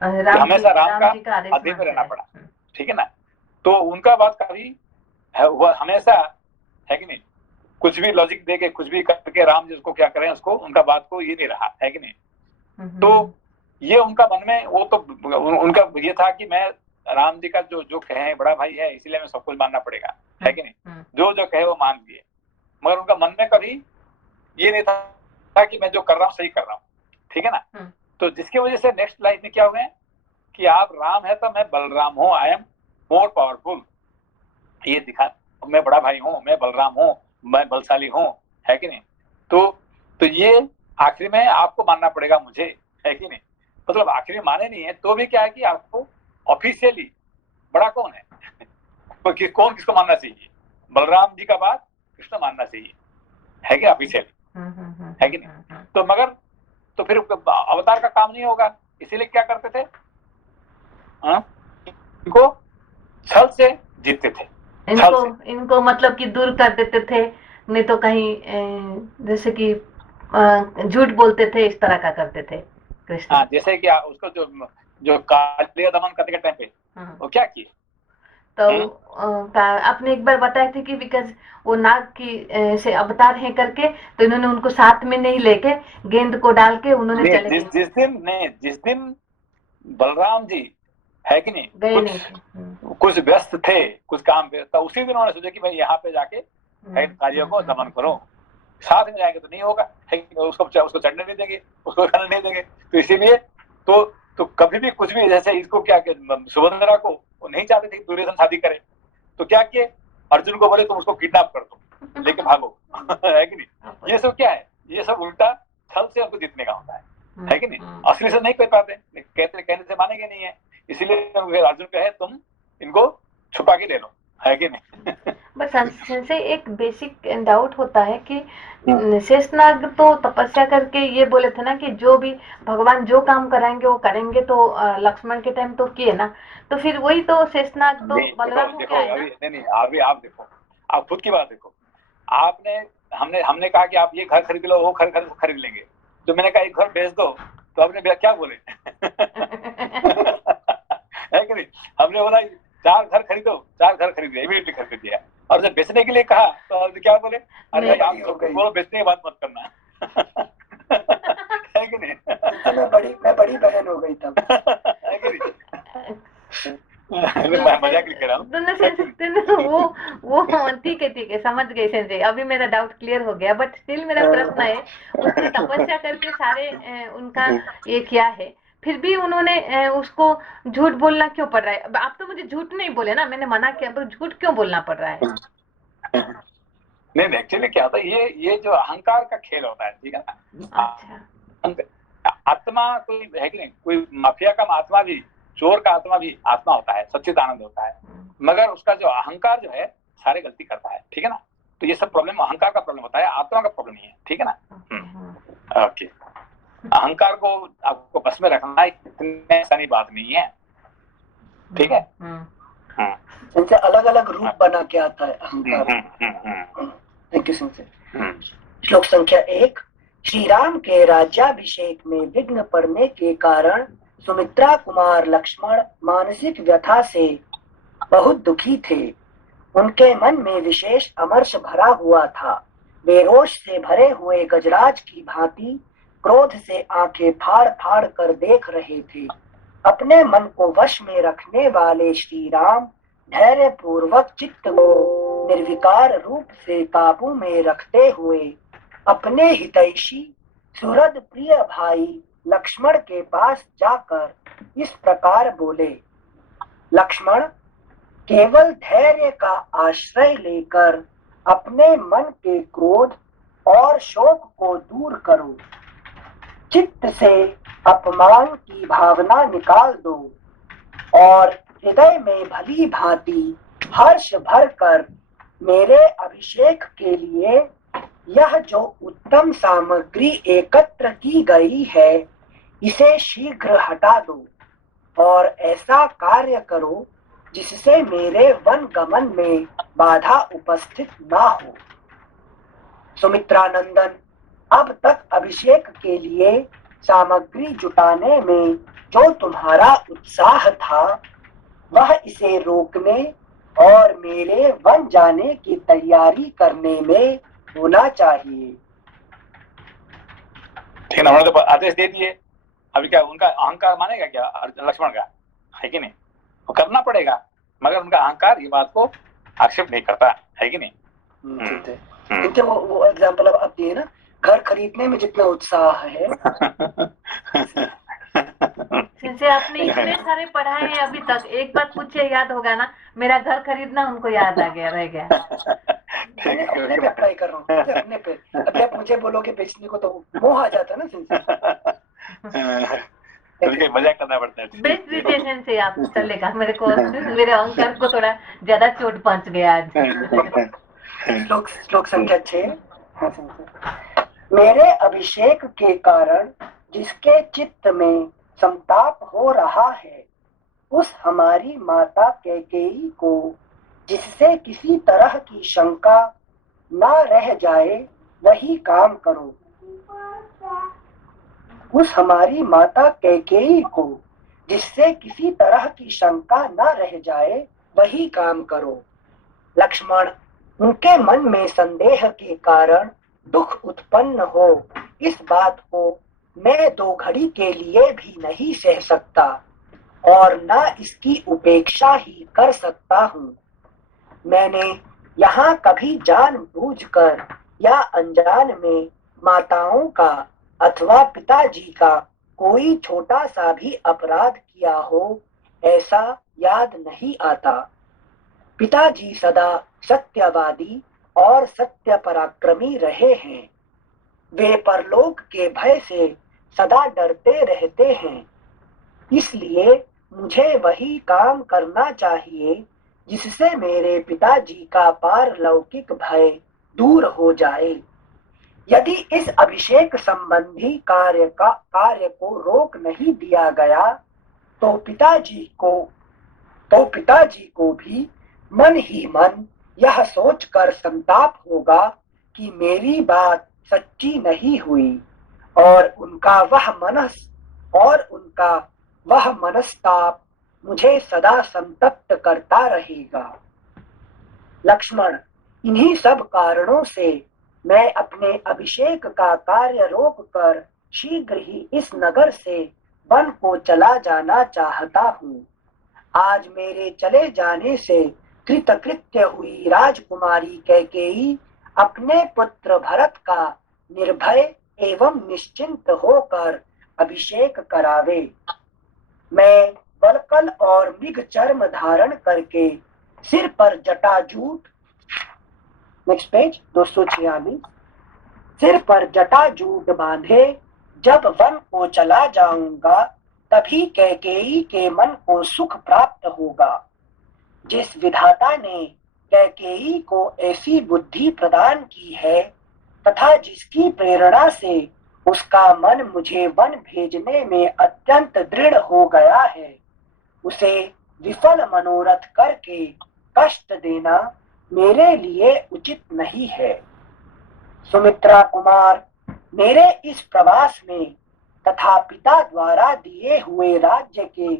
कि हमेशा राम का आदेश अधीन में मानते रहना रहे। पड़ा, ठीक है ना। तो उनका बात कभी वह हमेशा, है कि नहीं, कुछ भी लॉजिक दे के कुछ भी करके राम जी उसको क्या करें, उसको उनका बात को ये नहीं रहा, है कि नहीं। तो ये उनका मन में वो तो उनका ये था कि मैं राम जी का जो जो कहे बड़ा भाई है, इसलिए मैं सब कुछ मानना पड़ेगा, है कि नहीं। जो जो कहे वो मान लिए, मगर उनका मन में कभी ये नहीं था कि मैं जो कर रहा हूँ सही कर रहा हूँ, ठीक है ना। तो जिसकी वजह से नेक्स्ट लाइफ में क्या हो गए कि आप राम है तो मैं बलराम हूँ, आई एम मोर पावरफुल, ये दिखा, मैं बड़ा भाई हूँ, मैं बलराम हूँ, मैं बलशाली हूँ, है कि नहीं। तो ये आखिरी में आपको मानना पड़ेगा मुझे, है कि नहीं। मतलब आखिरी में माने नहीं है तो भी क्या है कि आपको ऑफिशियली बड़ा कौन है, तो कौन किसको मानना चाहिए, बलराम जी का बात कृष्ण मानना चाहिए, है कि ऑफिशियली, है कि नहीं। तो मगर तो फिर अवतार का काम नहीं होगा, इसीलिए क्या करते थे, इनको छल से जीतते थे, इनको मतलब कि दूर कर देते थे, नहीं तो कहीं जैसे कि झूठ बोलते थे, इस तरह का करते थे कृष्ण। हाँ, जैसे कि उसको जो जो कालिया दमन करने के टाइम पे वो क्या किए, तो आपने एक बार बताए थे कि बिकॉज वो नाग की से अवतार है करके, तो इन्होंने उनको साथ में नहीं लेके गेंद को डाल के उन्होंने चले गए। जिस दिन बलराम जी, है कि नहीं, गए नहीं थे, कुछ व्यस्त थे, कुछ काम पे, तो उसी दिन उन्होंने सोचा कि भाई यहाँ पे जाके कार्यों को दमन करो, साथ में जाएंगे तो नहीं होगा, उसको चढ़ने नहीं देंगे, उसको खाने नहीं देंगे। तो इसीलिए तो कभी भी कुछ भी, जैसे इसको क्या सुभद्रा को वो नहीं चाहते थे कि दुर्योधन शादी करे, तो क्या किए, अर्जुन को बोले तुम उसको किडनैप कर दो, लेके भागो, है कि नहीं। ये सब क्या है, ये सब उल्टा छल से उनको जीतने का होता है कि नहीं। असली से नहीं कर पाते, कहने से मानेंगे नहीं है, इसीलिए अर्जुन कहे तुम इनको छुपा के ले लो, है कि नहीं। बस से एक बेसिक डाउट होता है कि शेषनाग तो तपस्या करके ये बोले थे ना कि जो भी भगवान जो काम कराएंगे वो करेंगे, तो लक्ष्मण के टाइम तो किए ना, तो फिर वही तो शेषनाग तो बलराम हो गया है ना। नहीं, अभी आप देखो, आप खुद की बात देखो, आपने हमने कहा कि आप ये घर खरीद लो, वो खरीद लेंगे, तो मैंने कहा एक घर बेच दो, तो आपने क्या बोले, है कि नहीं। हमने बोला 4 घर खरीदो, 4 घर खरीद लिया, इमीडिएटली खरीद दिया, और जब बेचने के लिए कहा तो आपने क्या बोले, अरे भाई आप सबको बोलो बेचने की बात मत करना, है कि नहीं। मैं बड़ी बहन हो गई तब, है कि नहीं। मजाक नहीं कर रहा हूँ। वो ठीक है समझ गए संजय, अभी मेरा डाउट क्लियर हो गया, बट स्टिल मेरा प्रश्न है, उसने तपस्या करके सारे उनका ये किया है, फिर भी उन्होंने उसको झूठ बोलना क्यों पड़ रहा है? आप तो मुझे झूठ नहीं बोले ना, मैंने मना किया, पर झूठ क्यों बोलना पड़ रहा है? नहीं, एक्चुअली क्या होता है, ये जो अहंकार का खेल होता है, ठीक है ना। अच्छा, आत्मा कोई है कि नहीं, कोई माफिया का आत्मा भी, चोर का आत्मा भी आत्मा होता है, सच्चिदानंद होता है, मगर उसका जो अहंकार जो है सारे गलती करता है, ठीक है ना। तो ये सब प्रॉब्लम अहंकार का प्रॉब्लम होता है, आत्मा का प्रॉब्लम नहीं है, ठीक है ना। ओके, अहंकार को आपको बस में रखना इतनी आसानी बात नहीं है, ठीक है। संजय अलग अलग रूप बना के आता है अहंकार। Thank you Sanjay. श्लोक संख्या 1, श्री राम के राज्याभिषेक में विघ्न पड़ने के कारण सुमित्रा कुमार लक्ष्मण मानसिक व्यथा से बहुत दुखी थे। उनके मन में विशेष अमर्ष भरा हुआ था। वे रोष से भरे हुए गजराज की भांति क्रोध से आंखें फाड़ फाड़ कर देख रहे थे। अपने मन को वश में रखने वाले श्री राम धैर्य पूर्वक चित्त को निर्विकार रूप से काबू में रखते हुए अपने हितैषी सुहृद प्रिय भाई लक्ष्मण के पास जाकर इस प्रकार बोले, लक्ष्मण, केवल धैर्य का आश्रय लेकर अपने मन के क्रोध और शोक को दूर करो। चित्त से अपमान की भावना निकाल दो और हृदय में भली भांति हर्ष भर कर मेरे अभिषेक के लिए यह जो उत्तम सामग्री एकत्र की गई है इसे शीघ्र हटा दो और ऐसा कार्य करो जिससे मेरे वन गमन में बाधा उपस्थित ना हो। सुमित्रानंदन, अब तक अभिषेक के लिए सामग्री जुटाने में जो तुम्हारा उत्साह था वह इसे रोकने और मेरे वन जाने की तैयारी करने में होना चाहिए। ठीक है ना, उन्होंने तो आदेश दे दिए। अभी क्या उनका अहंकार मानेगा क्या लक्ष्मण का? है कि नहीं? वो करना पड़ेगा, मगर उनका अहंकार ये बात को आक्षेप नहीं करता, है कि नहीं? ठीक है। वो एग्जाम्पल अब दिए ना, घर खरीदने में जितना उत्साह है। जैसे आपने इतने सारे पढ़ाए हैं अभी तक, एक बात पूछे याद होगा ना, मेरा घर खरीदना उनको याद आ गया, रह गया। अपने पे अप्लाई कर रहा हूँ, अपने पे। अभी आप मुझे बोलोगे बेचने को तो मोह आ जाता है ना सिंसियर। मजाक करना पड़ता है। बेच दीजिए सेंसे आप, चलेगा। मेरे को मेरे अहंकार को थोड़ा ज्यादा चोट पहुंच गया आज। श्लोक संख्या 6। मेरे अभिषेक के कारण जिसके चित्त में संताप हो रहा है उस हमारी माता कैकेयी को जिससे किसी तरह की शंका ना रह जाए वही काम करो। उस हमारी माता कैकेयी को जिससे किसी तरह की शंका ना रह जाए वही काम करो। लक्ष्मण, उनके मन में संदेह के कारण दुख उत्पन्न हो इस बात को मैं 2 घड़ी के लिए भी नहीं सह सकता और न इसकी उपेक्षा ही कर सकता हूँ। मैंने यहाँ कभी जानबूझकर या अनजान में माताओं का अथवा पिताजी का कोई छोटा सा भी अपराध किया हो ऐसा याद नहीं आता। पिताजी सदा सत्यवादी और सत्य पराक्रमी रहे हैं। वे परलोक के भय से सदा डरते रहते हैं, इसलिए मुझे वही काम करना चाहिए जिससे मेरे पिताजी का पारलौकिक भय दूर हो जाए। यदि इस अभिषेक संबंधी कार्य को रोक नहीं दिया गया तो पिताजी को भी मन ही मन यह सोचकर संताप होगा कि मेरी बात सच्ची नहीं हुई और उनका वह मनस्ताप मुझे सदा संतप्त करता रहेगा। लक्ष्मण, इन्हीं सब कारणों से मैं अपने अभिषेक का कार्य रोककर शीघ्र ही इस नगर से वन को चला जाना चाहता हूँ। आज मेरे चले जाने से कृतकृत्य हुई राजकुमारी कैकेयी अपने पुत्र भरत का निर्भय एवं निश्चिंत होकर अभिषेक करावे। मैं बलकल और मृग चर्म धारण करके सिर पर जटाजूट, नेक्स्ट पेज 246, सिर पर जटाजूट बांधे जब वन को चला जाऊंगा तभी कैकेयी के मन को सुख प्राप्त होगा। जिस विधाता ने कैकेयी को ऐसी बुद्धि प्रदान की है तथा जिसकी प्रेरणा से उसका मन मुझे वन भेजने में अत्यंत दृढ़ हो गया है, उसे विफल मनोरथ करके कष्ट देना मेरे लिए उचित नहीं है। सुमित्रा कुमार, मेरे इस प्रवास में तथा पिता द्वारा दिए हुए राज्य के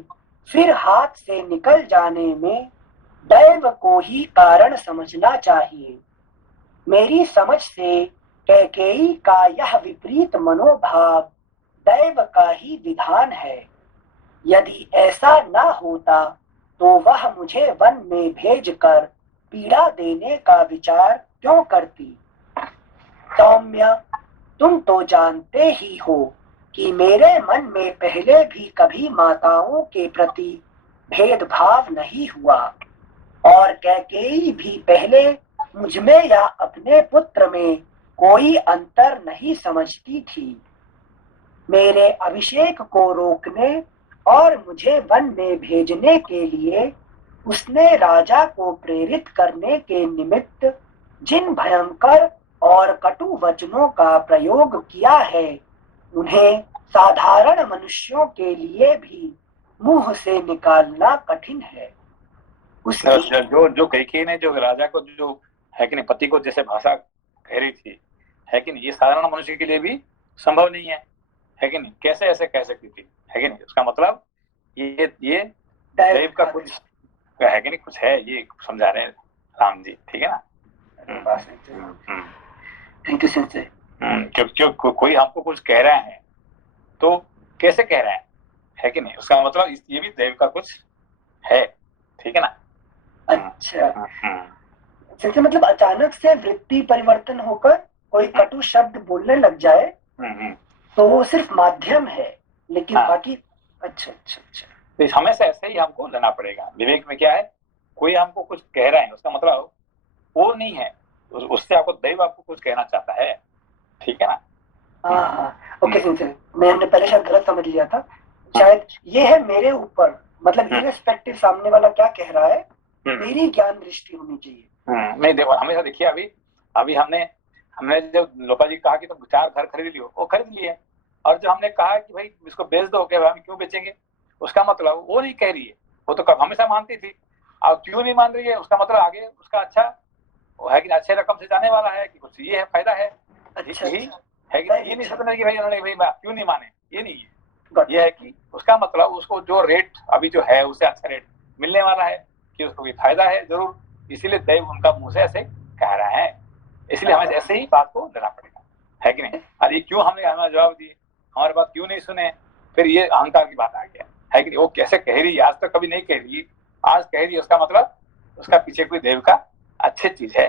फिर हाथ से निकल जाने में दैव को ही कारण समझना चाहिए। मेरी समझ से कैकेयी का यह विपरीत मनोभाव दैव का ही विधान है। यदि ऐसा न होता तो वह मुझे वन में भेजकर पीड़ा देने का विचार क्यों करती। सौम्य, तुम तो जानते ही हो कि मेरे मन में पहले भी कभी माताओं के प्रति भेदभाव नहीं हुआ और कैकेयी भी पहले मुझमें या अपने पुत्र में कोई अंतर नहीं समझती थी। मेरे अभिषेक को रोकने और मुझे वन में भेजने के लिए उसने राजा को प्रेरित करने के निमित्त जिन भयंकर और कटु वचनों का प्रयोग किया है, उन्हें साधारण मनुष्यों के लिए भी मुंह से निकालना कठिन है। उसकी जो कैकेयी ने जो राजा को जो है कि नहीं, पति को जैसे भाषा कह रही थी, है कि नहीं, ये साधारण मनुष्य के लिए भी संभव नहीं है कि नहीं? कैसे ऐसे कह सकती थी, है कि नहीं? उसका मतलब ये दैव का कुछ है कि नहीं, कुछ है, ये समझा रहे हैं राम जी, ठीक है ना? Thank you sensei. क्यों कोई हमको कुछ कह रहा है तो कैसे कह रहा है कि नहीं? उसका मतलब ये भी दैव का कुछ है, ठीक है ना? अच्छा, जैसे मतलब अचानक से वृत्ति परिवर्तन होकर कोई कटु शब्द बोलने लग जाए तो वो सिर्फ माध्यम है, लेकिन बाकी अच्छा अच्छा अच्छा, तो हमेशा ऐसे ही हमको लेना पड़ेगा। विवेक में क्या है, कोई हमको कुछ कह रहा है, उसका मतलब वो नहीं है, उससे आपको दैव आपको कुछ कहना चाहता है, ठीक है ना? हाँ ओके सिंसियर, मैं हमने पहले शायद गलत समझ लिया था, शायद ये है मेरे ऊपर, मतलब इररिस्पेक्टिव सामने वाला क्या कह रहा है, मेरी ज्ञान दृष्टि होनी चाहिए। नहीं देखो, हमेशा देखिए, अभी हमने जब लोपा जी कहा कि तुम 4 घर खरीद लियो, वो खरीद लिए, और जो हमने कहा कि भाई इसको बेच दो, क्या हम क्यों बेचेंगे, उसका मतलब वो नहीं कह रही है, वो तो कब हमेशा मानती थी, अब क्यों नहीं मान रही है, उसका मतलब आगे उसका अच्छा है कि अच्छे रकम से जाने वाला है कि कुछ ये है, फायदा है, अच्छा है कि ये नहीं सोचना कि भाई उन्होंने भाई क्यों नहीं माने, ये नहीं है, ये है कि उसका मतलब उसको जो रेट अभी जो है उससे अच्छा रेट मिलने वाला है, कि उसको भी फायदा है जरूर, इसीलिए दैव उनका मुंह से ऐसे कह रहा है, इसलिए हमें ऐसे ही बात को लेना पड़ेगा, है कि नहीं? और ये क्यों हमें जवाब दिए, हमारी बात क्यों नहीं सुने, फिर ये अहंकार की बात आ गया, है कि नहीं? वो कैसे कह रही है, आज तक कभी नहीं कह रही, आज कह रही है, उसका मतलब उसका पीछे कोई देव का अच्छी चीज है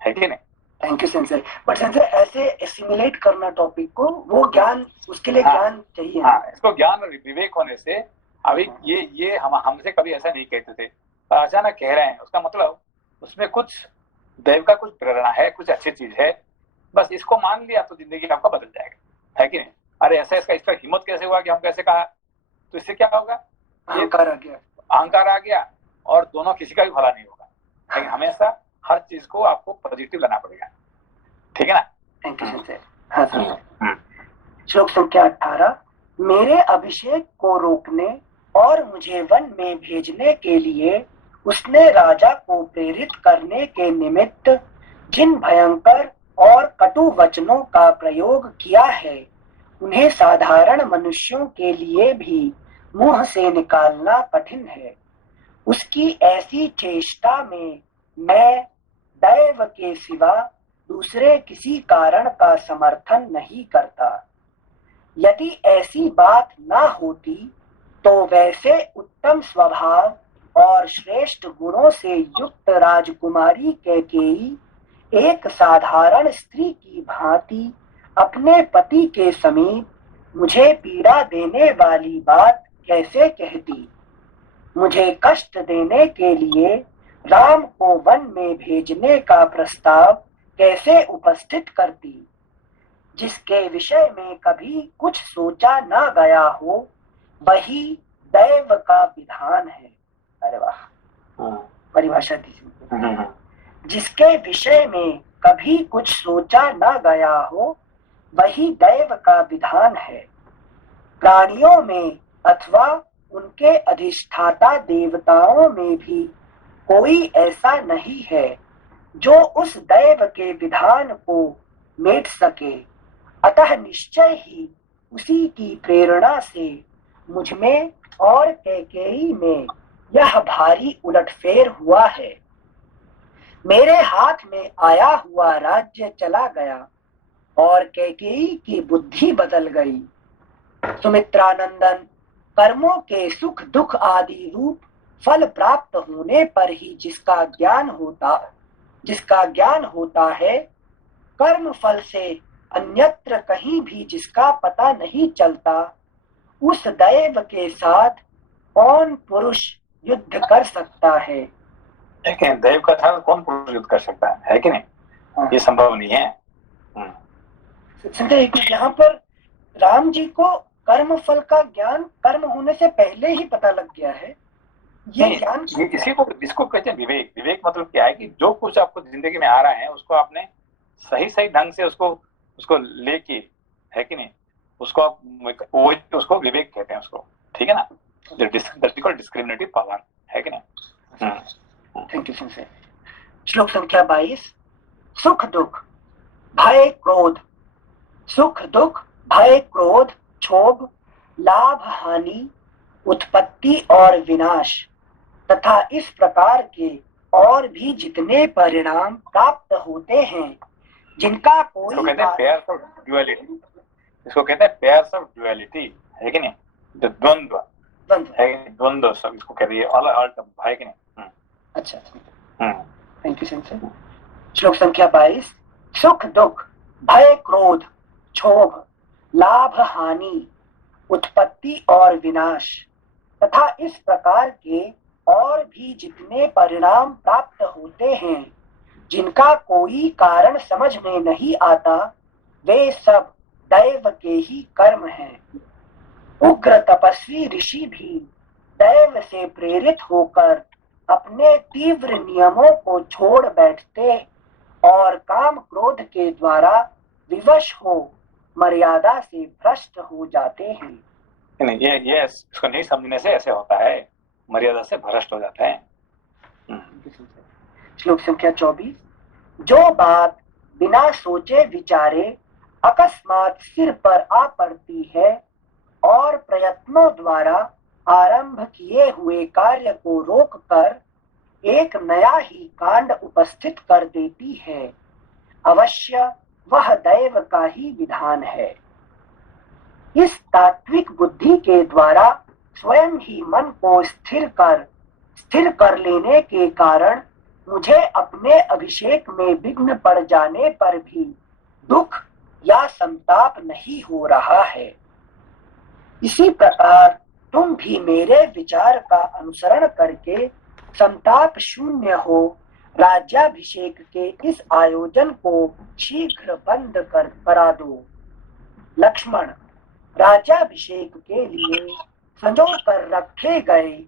कि नहीं? Thank you sensor, but sensor ऐसे एसिमुलेट करना टॉपिक को, वो ज्ञान, उसके लिए ज्ञान चाहिए। हाँ, इसको ज्ञान और विवेक होने से, अभी ये हमसे कभी ऐसा नहीं कहते थे, अचानक कह रहे हैं, उसका मतलब उसमें कुछ दैव का कुछ प्रेरणा है, कुछ अच्छी चीज है, बस इसको मान लिया तो जिंदगी आपका बदल जाएगा, है कि नहीं? अरे ऐसा इसका हिम्मत कैसे हुआ कि हम कैसे कहा, तो इससे क्या होगा, अहंकार आ गया और दोनों किसी का भी भला नहीं होगा, लेकिन हमेशा हर चीज को आपको पॉजिटिव लाना पड़ेगा, ठीक है ना? Thank you sir. हाँ सर, श्लोक संख्या 18, मेरे अभिषेक को रोकने और मुझे वन में भेजने के लिए उसने राजा को प्रेरित करने के निमित्त जिन भयंकर और कटु वचनों का प्रयोग किया है, उन्हें साधारण मनुष्यों के लिए भी मुंह से निकालना कठिन है। उसकी ऐसी चेष्टा में मैं दैव के सिवा दूसरे किसी कारण का समर्थन नहीं करता। यदि ऐसी बात ना होती तो वैसे उत्तम स्वभाव और श्रेष्ठ गुणों से युक्त राजकुमारी कैकेयी एक साधारण स्त्री की भांति अपने पति के समीप मुझे पीड़ा देने वाली बात कैसे कहती। मुझे कष्ट देने के लिए राम को वन में भेजने का प्रस्ताव कैसे उपस्थित करती, जिसके विषय में कभी कुछ सोचा ना गया हो, वही दैव का विधान है। अरे वाह, परिभाषा दीजिए। जिसके विषय में कभी कुछ सोचा ना गया हो, वही दैव का विधान है। प्राणियों में अथवा उनके अधिष्ठाता देवताओं में भी कोई ऐसा नहीं है जो उस दैव के विधान को मेट सके। अतः निश्चय ही उसी की प्रेरणा से मुझ में और कैकेयी में यह भारी उलटफेर हुआ है। मेरे हाथ में आया हुआ राज्य चला गया और कैकेयी की बुद्धि बदल गई। सुमित्रानंदन, कर्मों के सुख दुख आदि रूप फल प्राप्त होने पर ही जिसका ज्ञान होता है, कर्म फल से अन्यत्र कहीं भी जिसका पता नहीं चलता, उस दैव के साथ कौन पुरुष युद्ध कर सकता है? लेकिन दैव का साथ कौन पुरुष युद्ध कर सकता है कि नहीं? ये संभव नहीं है, संजय, यहाँ पर राम जी को कर्म फल का ज्ञान कर्म होने से पहले ही पता लग गया है। ये ज्ञान इसको कहते हैं विवेक। विवेक मतलब क्या है कि जो कुछ आपको जिंदगी में आ रहा है उसको आपने सही सही ढंग से उसको लेके, है कि नहीं, उसको विवेक कहते हैं उसको, ठीक है ना, डिस्क्रिमिनेटिव पावर, है कि नहीं। Thank you Sanjay. श्लोक संख्या 22। सुख दुख भय क्रोध, सुख दुख भय क्रोध क्षोभ लाभ हानि उत्पत्ति और विनाश तथा इस प्रकार के और भी जितने परिणाम प्राप्त होते हैं जिनका कोई इसको कहते हैं पेयर्स ऑफ ड्युअलिटी, इसको कहते हैं पेयर्स ऑफ ड्युअलिटी, है कि नहीं, जो द्वंद्व है, द्वंद्व सब इसको कह रही है, है कि नहीं। अच्छा, थैंक यू संजय। श्लोक संख्या 22। सुख दुख भय क्रोध क्षोभ लाभ हानि उत्पत्ति और विनाश तथा इस प्रकार के और भी जितने परिणाम प्राप्त होते हैं जिनका कोई कारण समझ में नहीं आता, वे सब दैव के ही कर्म हैं। उग्र तपस्वी ऋषि भी दैव से प्रेरित होकर अपने तीव्र नियमों को छोड़ बैठते और काम क्रोध के द्वारा विवश हो मर्यादा से भ्रष्ट हो जाते हैं। नहीं, ये इसको नहीं समझने से ऐसे होता है, मर्यादा से भ्रष्ट हो जाता है। श्लोक संख्या 24। जो बात बिना सोचे विचारे अकस्मात सिर पर आ पड़ती है और प्रयत्नों द्वारा आरंभ किए हुए कार्य को रोककर एक नया ही कांड उपस्थित कर देती है, अवश्य वह दैव का ही विधान है। इस तात्विक बुद्धि के द्वारा स्वयं ही मन को स्थिर कर लेने के कारण मुझे अपने अभिषेक में विघ्न पड़ जाने पर भी दुख या संताप नहीं हो रहा है। इसी प्रकार तुम भी मेरे विचार का अनुसरण करके संताप शून्य हो राज्याभिषेक के इस आयोजन को शीघ्र बंद करा दो। लक्ष्मण, राज्याभिषेक के लिए संजो कर रखे गए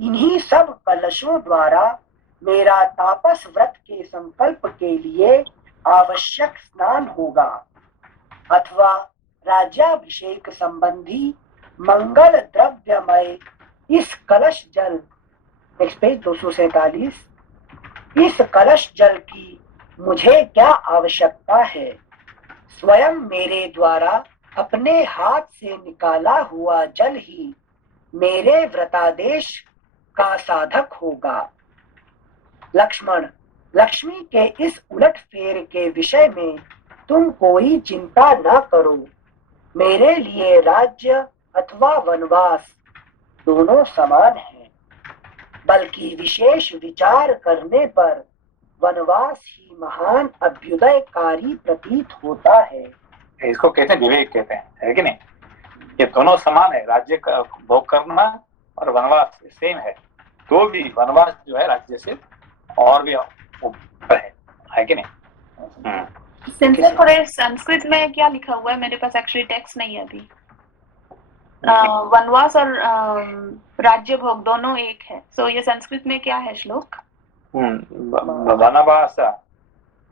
इन्हीं सब कलशों द्वारा मेरा तापस व्रत के संकल्प के लिए आवश्यक स्नान होगा, अथवा राज्याभिषेक संबंधी मंगल द्रव्यमय इस कलश जल, पेज 247, इस कलश जल की मुझे क्या आवश्यकता है। स्वयं मेरे द्वारा अपने हाथ से निकाला हुआ जल ही मेरे व्रतादेश का साधक होगा। लक्ष्मण, लक्ष्मी के इस उलटफेर के विषय में तुम कोई चिंता न करो। मेरे लिए राज्य अथवा वनवास दोनों समान हैं, बल्कि विशेष विचार करने पर वनवास ही महान अभ्युदयकारी प्रतीत होता है। इसको कहते हैं विवेक, कहते हैं, है कि नहीं। ये दोनों समान है, राज्य का भोग करना और वनवास सेम है, तो भी वनवास जो है राज्य से और भी ऊपर है कि नहीं। सिंपल थोड़े संस्कृत में क्या लिखा हुआ है, मेरे पास एक्चुअली टेक्स्ट नहीं है अभी। वनवास और राज्य भोग दोनों एक है, सो ये संस्कृत में क्या है श्लोक? वनवास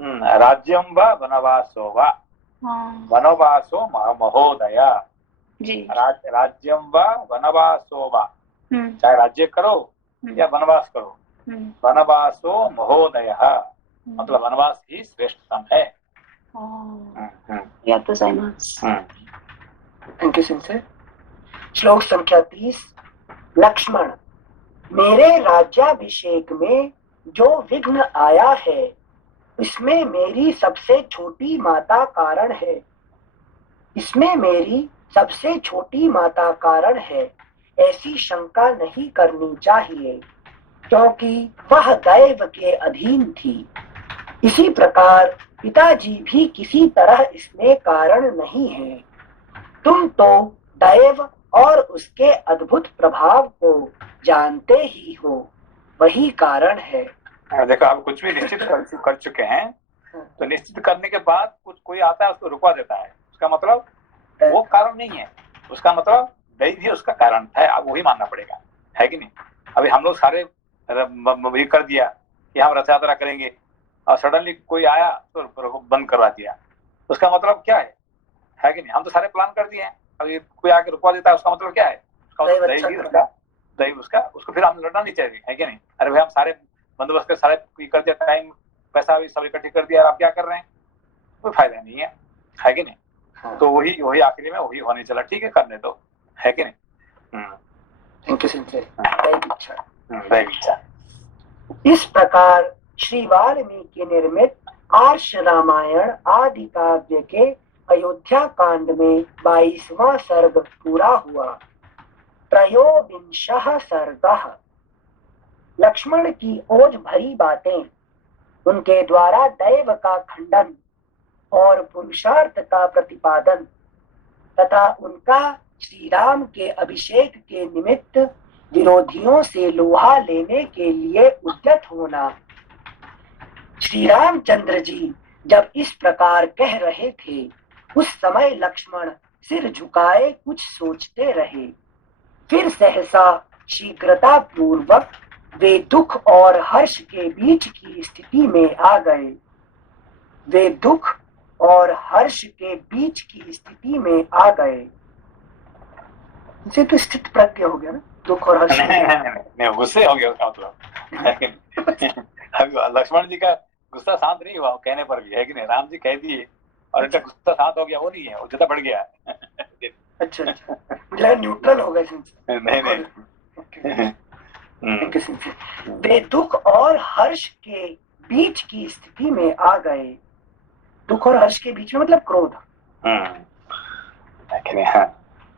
राज्यम वा वनवासो वा वनवासो महोदय जी, राज्यम वा वनवासो वा, चाहे राज्य करो या वनवास करो, वनवासो महोदय मतलब वनवास ही श्रेष्ठतम है। या तो साइमस। थैंक यू सिंसे। श्लोक संख्या 30। लक्ष्मण, मेरे राज्याभिषेक में जो विघ्न आया है इसमें मेरी सबसे छोटी माता कारण है, इसमें मेरी सबसे छोटी माता कारण है, ऐसी शंका नहीं करनी चाहिए क्योंकि वह दैव के अधीन थी। इसी प्रकार पिताजी भी किसी तरह इसमें कारण नहीं है। तुम तो दैव और उसके अद्भुत प्रभाव को जानते ही हो, वही कारण है। देखो, आप कुछ भी निश्चित कर चुके हैं तो निश्चित करने के बाद कुछ कोई आता है उसको रुकवा देता है, उसका मतलब वो कारण नहीं है, उसका मतलब दैव ही उसका कारण था, अब वही मानना पड़ेगा, है कि नहीं। अभी हम लोग सारे ये कर दिया कि हम रथ यात्रा करेंगे और सडनली कोई आया तो बंद करवा दिया, उसका मतलब क्या है कि नहीं। हम तो सारे प्लान कर दिए हैं, अभी कोई आके रुकवा देता है, उसका मतलब क्या है, उसका मतलब दैव उसका उसको फिर हम लड़ना नहीं चाहिए, है कि नहीं। अरे भाई हम सारे बंदोबस्त कर सारे कर दिया, टाइम पैसा भी सब इकट्ठे कर दिया, आप क्या कर रहे हैं, कोई फायदा नहीं है कि नहीं। तो वही आखिरी में वही होने चला, ठीक है करने दो, है कि नहीं। थैंक यू दैव इच्छा। इस प्रकार श्री वाल्मीकि निर्मित आर्ष रामायण आदि काव्य के अयोध्या कांड में 22वां सर्ग पूरा हुआ। त्रयोविंशः सर्गः। लक्ष्मण की ओज भरी बातें, उनके द्वारा दैव का खंडन और पुरुषार्थ का प्रतिपादन तथा उनका श्री राम के अभिषेक के निमित्त विरोधियों से लोहा लेने के लिए उद्यत होना। श्री रामचंद्र जी जब इस प्रकार कह रहे थे, उस समय लक्ष्मण सिर झुकाए कुछ सोचते रहे, फिर सहसा शीघ्रता पूर्वक वे दुख और हर्ष के बीच की स्थिति में आ गए। वे दुख और हर्ष के बीच की स्थिति में आ गए। इसे तो स्थित प्रज्ञ हो गया ना, दुख और हर्ष। नहीं, गुस्से हो गया उसका मतलब। लक्ष्मण जी का गुस्सा शांत नहीं हुआ कहने पर भी, है कि नहीं। राम जी कह दिए और उनका गुस्सा शांत हो गया, वो नहीं है, वो ज्यादा बढ़ गया। अच्छा मुझे न्यूट्रल हो गए। नहीं वे दुख और हर्ष के बीच की स्थिति में आ गए। दुख और हर्ष के बीच में मतलब क्रोध।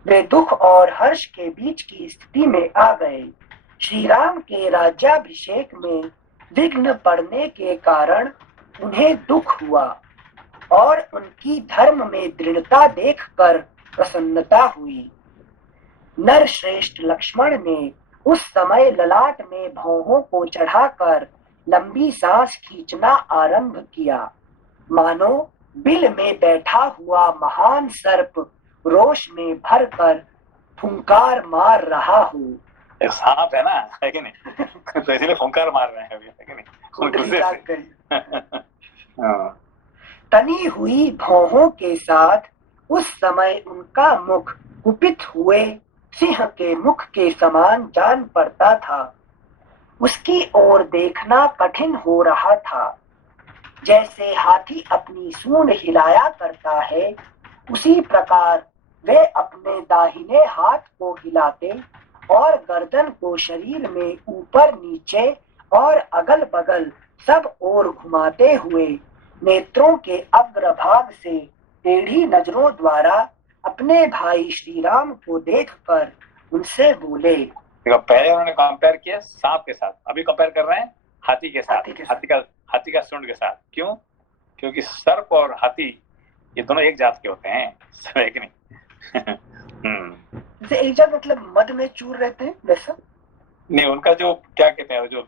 वे दुख और हर्ष के बीच की स्थिति में आ गए। श्री राम के राज्याभिषेक में विघ्न पड़ने के कारण उन्हें दुख हुआ और उनकी धर्म में दृढ़ता देखकर प्रसन्नता हुई। नर श्रेष्ठ लक्ष्मण ने उस समय ललाट में भौहों को चढ़ाकर लंबी सांस खींचना आरंभ किया, मानो बिल में बैठा हुआ महान सर्प रोष में भरकर फुंकार मार रहा हो। एक सांप है ना, है कि नहीं, तो इसलिए फुंकार मार रहे हैं अभी, है कि नहीं। तनी हुई भौहों के साथ उस समय उनका मुख कुपित हुए सिंह के मुख के समान जान पड़ता था। उसकी ओर देखना कठिन हो रहा था। जैसे हाथी अपनी सूंड हिलाया करता है, उसी प्रकार वे अपने दाहिने हाथ को हिलाते और गर्दन को शरीर में ऊपर नीचे और अगल बगल सब ओर घुमाते हुए नेत्रों के अग्रभाग से टेढ़ी नजरों द्वारा अपने भाई श्री राम को देखकर उनसे बोले। पहले उन्होंने कंपेयर किया सांप के साथ, अभी कंपेयर कर रहे हैं हाथी के साथ, हाथी का सूंड के साथ। क्यों? क्योंकि सर्प और हाथी ये दोनों एक जात के होते हैं, है कि नहीं। एक जात मतलब मद में चूर रहते हैं वैसा नहीं, उनका जो क्या कहते हैं, जो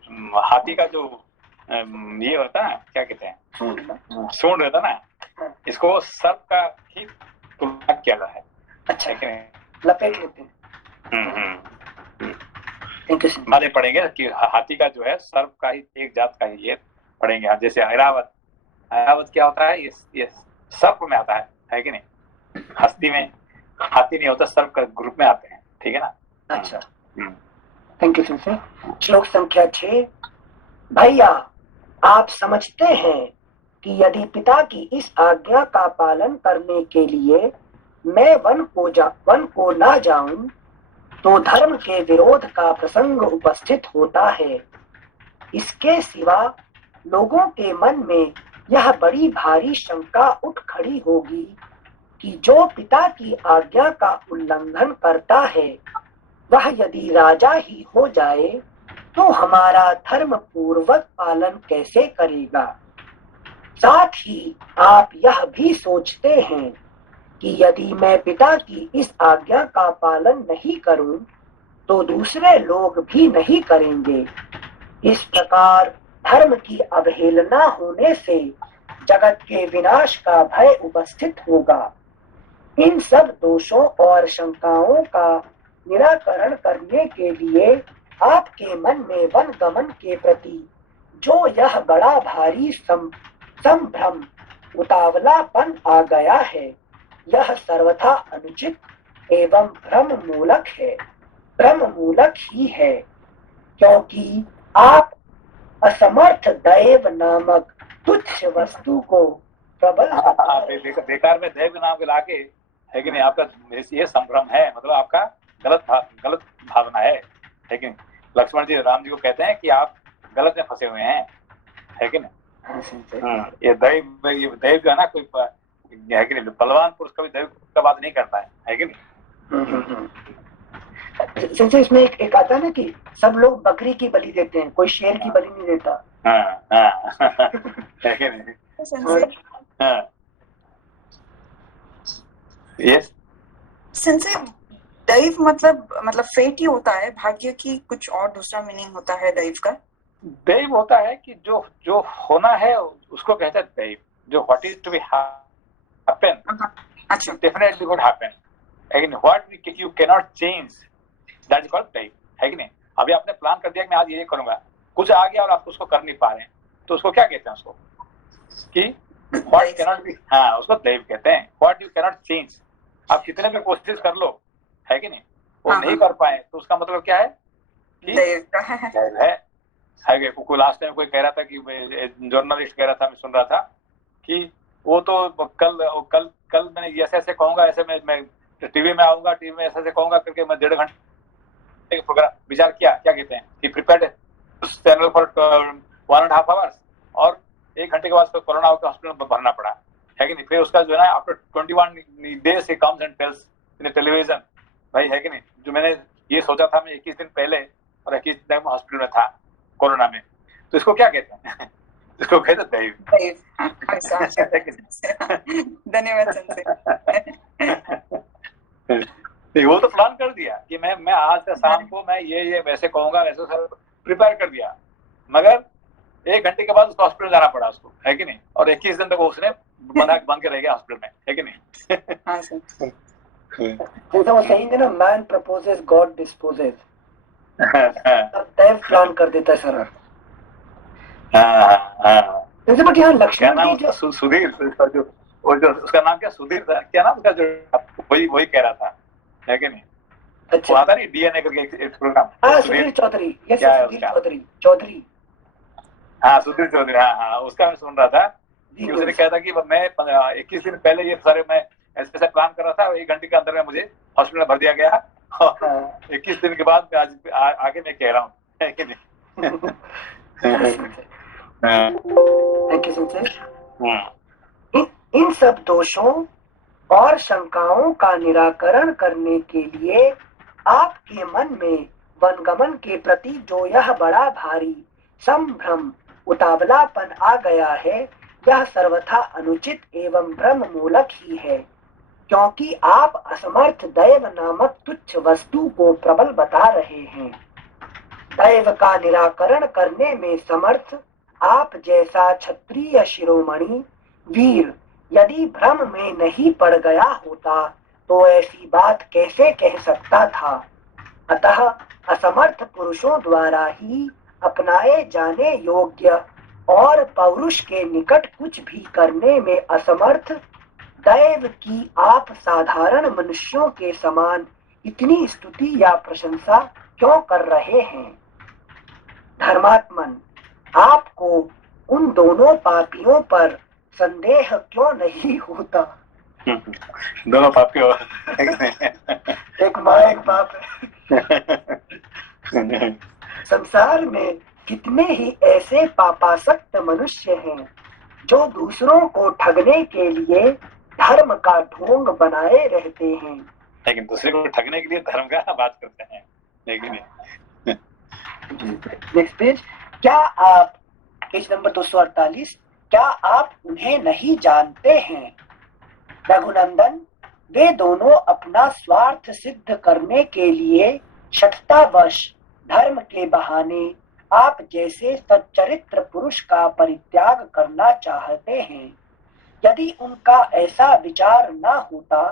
हाथी का जो ये होता है, क्या कहते हैं, सूंड रहता ना, इसको सर्प का ही तुलना किया गया है। अच्छा, लपेट लेते हैं। माने पढ़ेंगे कि हाथी का जो है सर्प का ही एक जात का ही ये पढ़ेंगे। जैसे ऐरावत क्या होता है, ये सर्प में आता है कि नहीं। हस्ती में हाथी नहीं होता, सर्प का ग्रुप में आते हैं, ठीक है ना। अच्छा, थैंक यू सर। श्लोक संख्या 6। भैया, आप समझते हैं कि यदि पिता की इस आज्ञा का पालन करने के लिए मैं वन को ना जाऊं तो धर्म के विरोध का प्रसंग उपस्थित होता है। इसके सिवा लोगों के मन में यह बड़ी भारी शंका उठ खड़ी होगी कि जो पिता की आज्ञा का उल्लंघन करता है वह यदि राजा ही हो जाए तो हमारा धर्म पूर्वक पालन कैसे करेगा। साथ ही आप यह भी सोचते हैं कि यदि मैं पिता की इस आज्ञा का पालन नहीं करूं तो दूसरे लोग भी नहीं करेंगे। इस प्रकार धर्म की अवहेलना होने से जगत के विनाश का भय उपस्थित होगा। इन सब दोषों और शंकाओं का निराकरण करने के लिए आपके मन में वन गमन के प्रति जो यह बड़ा भारी संभ्रम उतावलापन आ गया है, यह सर्वथा अनुचित एवं भ्रम मूलक है, भ्रम मूलक ही है, क्योंकि आप असमर्थ दैव नामक तुच्छ वस्तु को प्रबल बेकार में दैव नाम के लाके है कि नहीं, आपका ये संभ्रम है, मतलब आपका गलत भावना है कि नहीं। लक्ष्मण जी राम जी को कहते हैं कि आप गलत में फंसे हुए हैं, है कि नहीं। ये दैव जो है ना, कोई है कि नहीं, बलवान पुरुष कभी दैव का बात नहीं करता है कि नहीं। संजय, इसमें एक आता है ना कि सब लोग बकरी की बलि देते हैं, कोई शेर की बलि नहीं देता। है कि नहीं। यस संजय, दैव मतलब फेट ही होता है, भाग्य की कुछ और दूसरा मीनिंग होता है दैव का? दैव होता है कि जो होना है उसको कहते हैं दैव, जो what is to be happen, अच्छा, डेफिनेटली वुड हैपन, लेकिन what you can not change, that is called दैव, है कि नहीं। अभी आपने प्लान कर दिया कि मैं आज ये करूंगा, कुछ आ गया और आप उसको कर नहीं पा रहे हैं, तो उसको क्या कहते हैं, उसको कि व्हाट कैन नॉट बी, हाँ, उसको दैव कहते हैं। What you can not change, आप कितने भी कोशिश कर लो, है कि नहीं, वो नहीं कर पाए, तो उसका मतलब क्या है कि दैव है। कोई लास्ट टाइम कोई कह रहा था कि जर्नलिस्ट कह रहा था, मैं सुन रहा था कि वो तो कल मैंने ऐसे ऐसे कहूंगा, ऐसे मैं टीवी में आऊंगा, टीवी में ऐसे ऐसे कहूंगा करके मैं 1.5 घंटे का प्रोग्राम विचार किया, क्या कहते हैं कि प्रिपेयर्ड चैनल फॉर 1.5 आवर्स, और 1 घंटे के बाद उसको कोरोना होकर हॉस्पिटल में भरना पड़ा, है कि नहीं। फिर उसका जो है ना, after 21 days he comes and tells in television, भाई, है कि नहीं, जो मैंने ये सोचा था, मैं 21 दिन पहले और 21 दिन में हॉस्पिटल में था कोरोना में, तो इसको क्या कहते हैं? इसको कहते दैव। धन्यवाद संजय। वो तो प्लान कर दिया कि मैं आज से शाम को मैं ये वैसे कहूंगा, वैसे सब प्रिपेयर कर दिया, मगर 1 घंटे के बाद उसको हॉस्पिटल जाना पड़ा उसको, है कि नहीं, और 21 दिन तक उसने बंद के रह गया हॉस्पिटल में, है कि नहीं। जैसा वो सही है ना, मैन प्रपोजेस गॉड डिस्पोजेस, अब दैव प्लान कर देता है सर। जैसे बट यहाँ लक्ष्मण जी जो सुधीर, जो उसका नाम क्या, सुधीर था क्या नाम उसका, जो वही कह रहा था, है कि नहीं। अच्छा, वो आता नहीं डीएनए करके एक प्रोग्राम, सुधीर चौधरी, यस सुधीर चौधरी, हाँ, उसका मैं सुन रहा था कि उसने कहा था कि मैं 21 दिन पहले ये सारे मैं ऐसे प्लान कर रहा था, 1 घंटे के अंदर में मुझे हॉस्पिटल में भर दिया गया, और 21 दिन के बाद आज आगे मैं कह रहा हूँ, है कि नहीं। Thank you Sanjay. इन सब दोषों और शंकाओं का निराकरण करने के लिए आपके मन में वनगमन के प्रति जो यह बड़ा भारी संभ्रम उतावलापन आ गया है, यह सर्वथा अनुचित एवं भ्रम मूलक ही है, क्योंकि आप असमर्थ दैव नामक तुच्छ वस्तु को प्रबल बता रहे हैं। दैव का निराकरण करने में समर्थ आप जैसा क्षत्रिय शिरोमणि वीर यदि भ्रम में नहीं पड़ गया होता तो ऐसी बात कैसे कह सकता था। अतः असमर्थ पुरुषों द्वारा ही अपनाए जाने योग्य और पौरुष के निकट कुछ भी करने में असमर्थ दैव की आप साधारण मनुष्यों के समान इतनी स्तुति या प्रशंसा क्यों कर रहे हैं। धर्मात्मन, आपको उन दोनों पापियों पर संदेह क्यों नहीं होता। दोनों पापियों, एक माँ एक बाप है। संसार में कितने ही ऐसे पापासक्त मनुष्य हैं जो दूसरों को ठगने के लिए धर्म का ढोंग बनाए रहते हैं, लेकिन दूसरे को ठगने के लिए धर्म का बात करते हैं, लेकिन नेक्स्ट पेज। क्या आप, पेज नंबर 248, क्या आप उन्हें नहीं जानते हैं? रघुनंदन, वे दोनों अपना स्वार्थ सिद्ध करने के लिए शठतावश धर्म के बहाने आप जैसे सच्चरित्र पुरुष का परित्याग करना चाहते हैं। यदि उनका ऐसा विचार न होता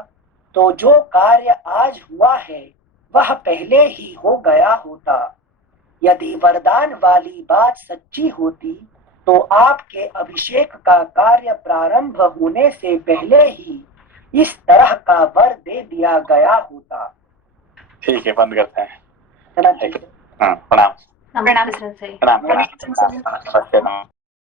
तो जो कार्य आज हुआ है वह पहले ही हो गया होता। यदि वरदान वाली बात सच्ची होती तो आपके अभिषेक का कार्य प्रारंभ होने से पहले ही इस तरह का वर दे दिया गया होता। ठीक है, बंद करते हैं। है ना? ठीक है। प्रणाम। नमस्ते सर। प्रणाम। नमस्ते।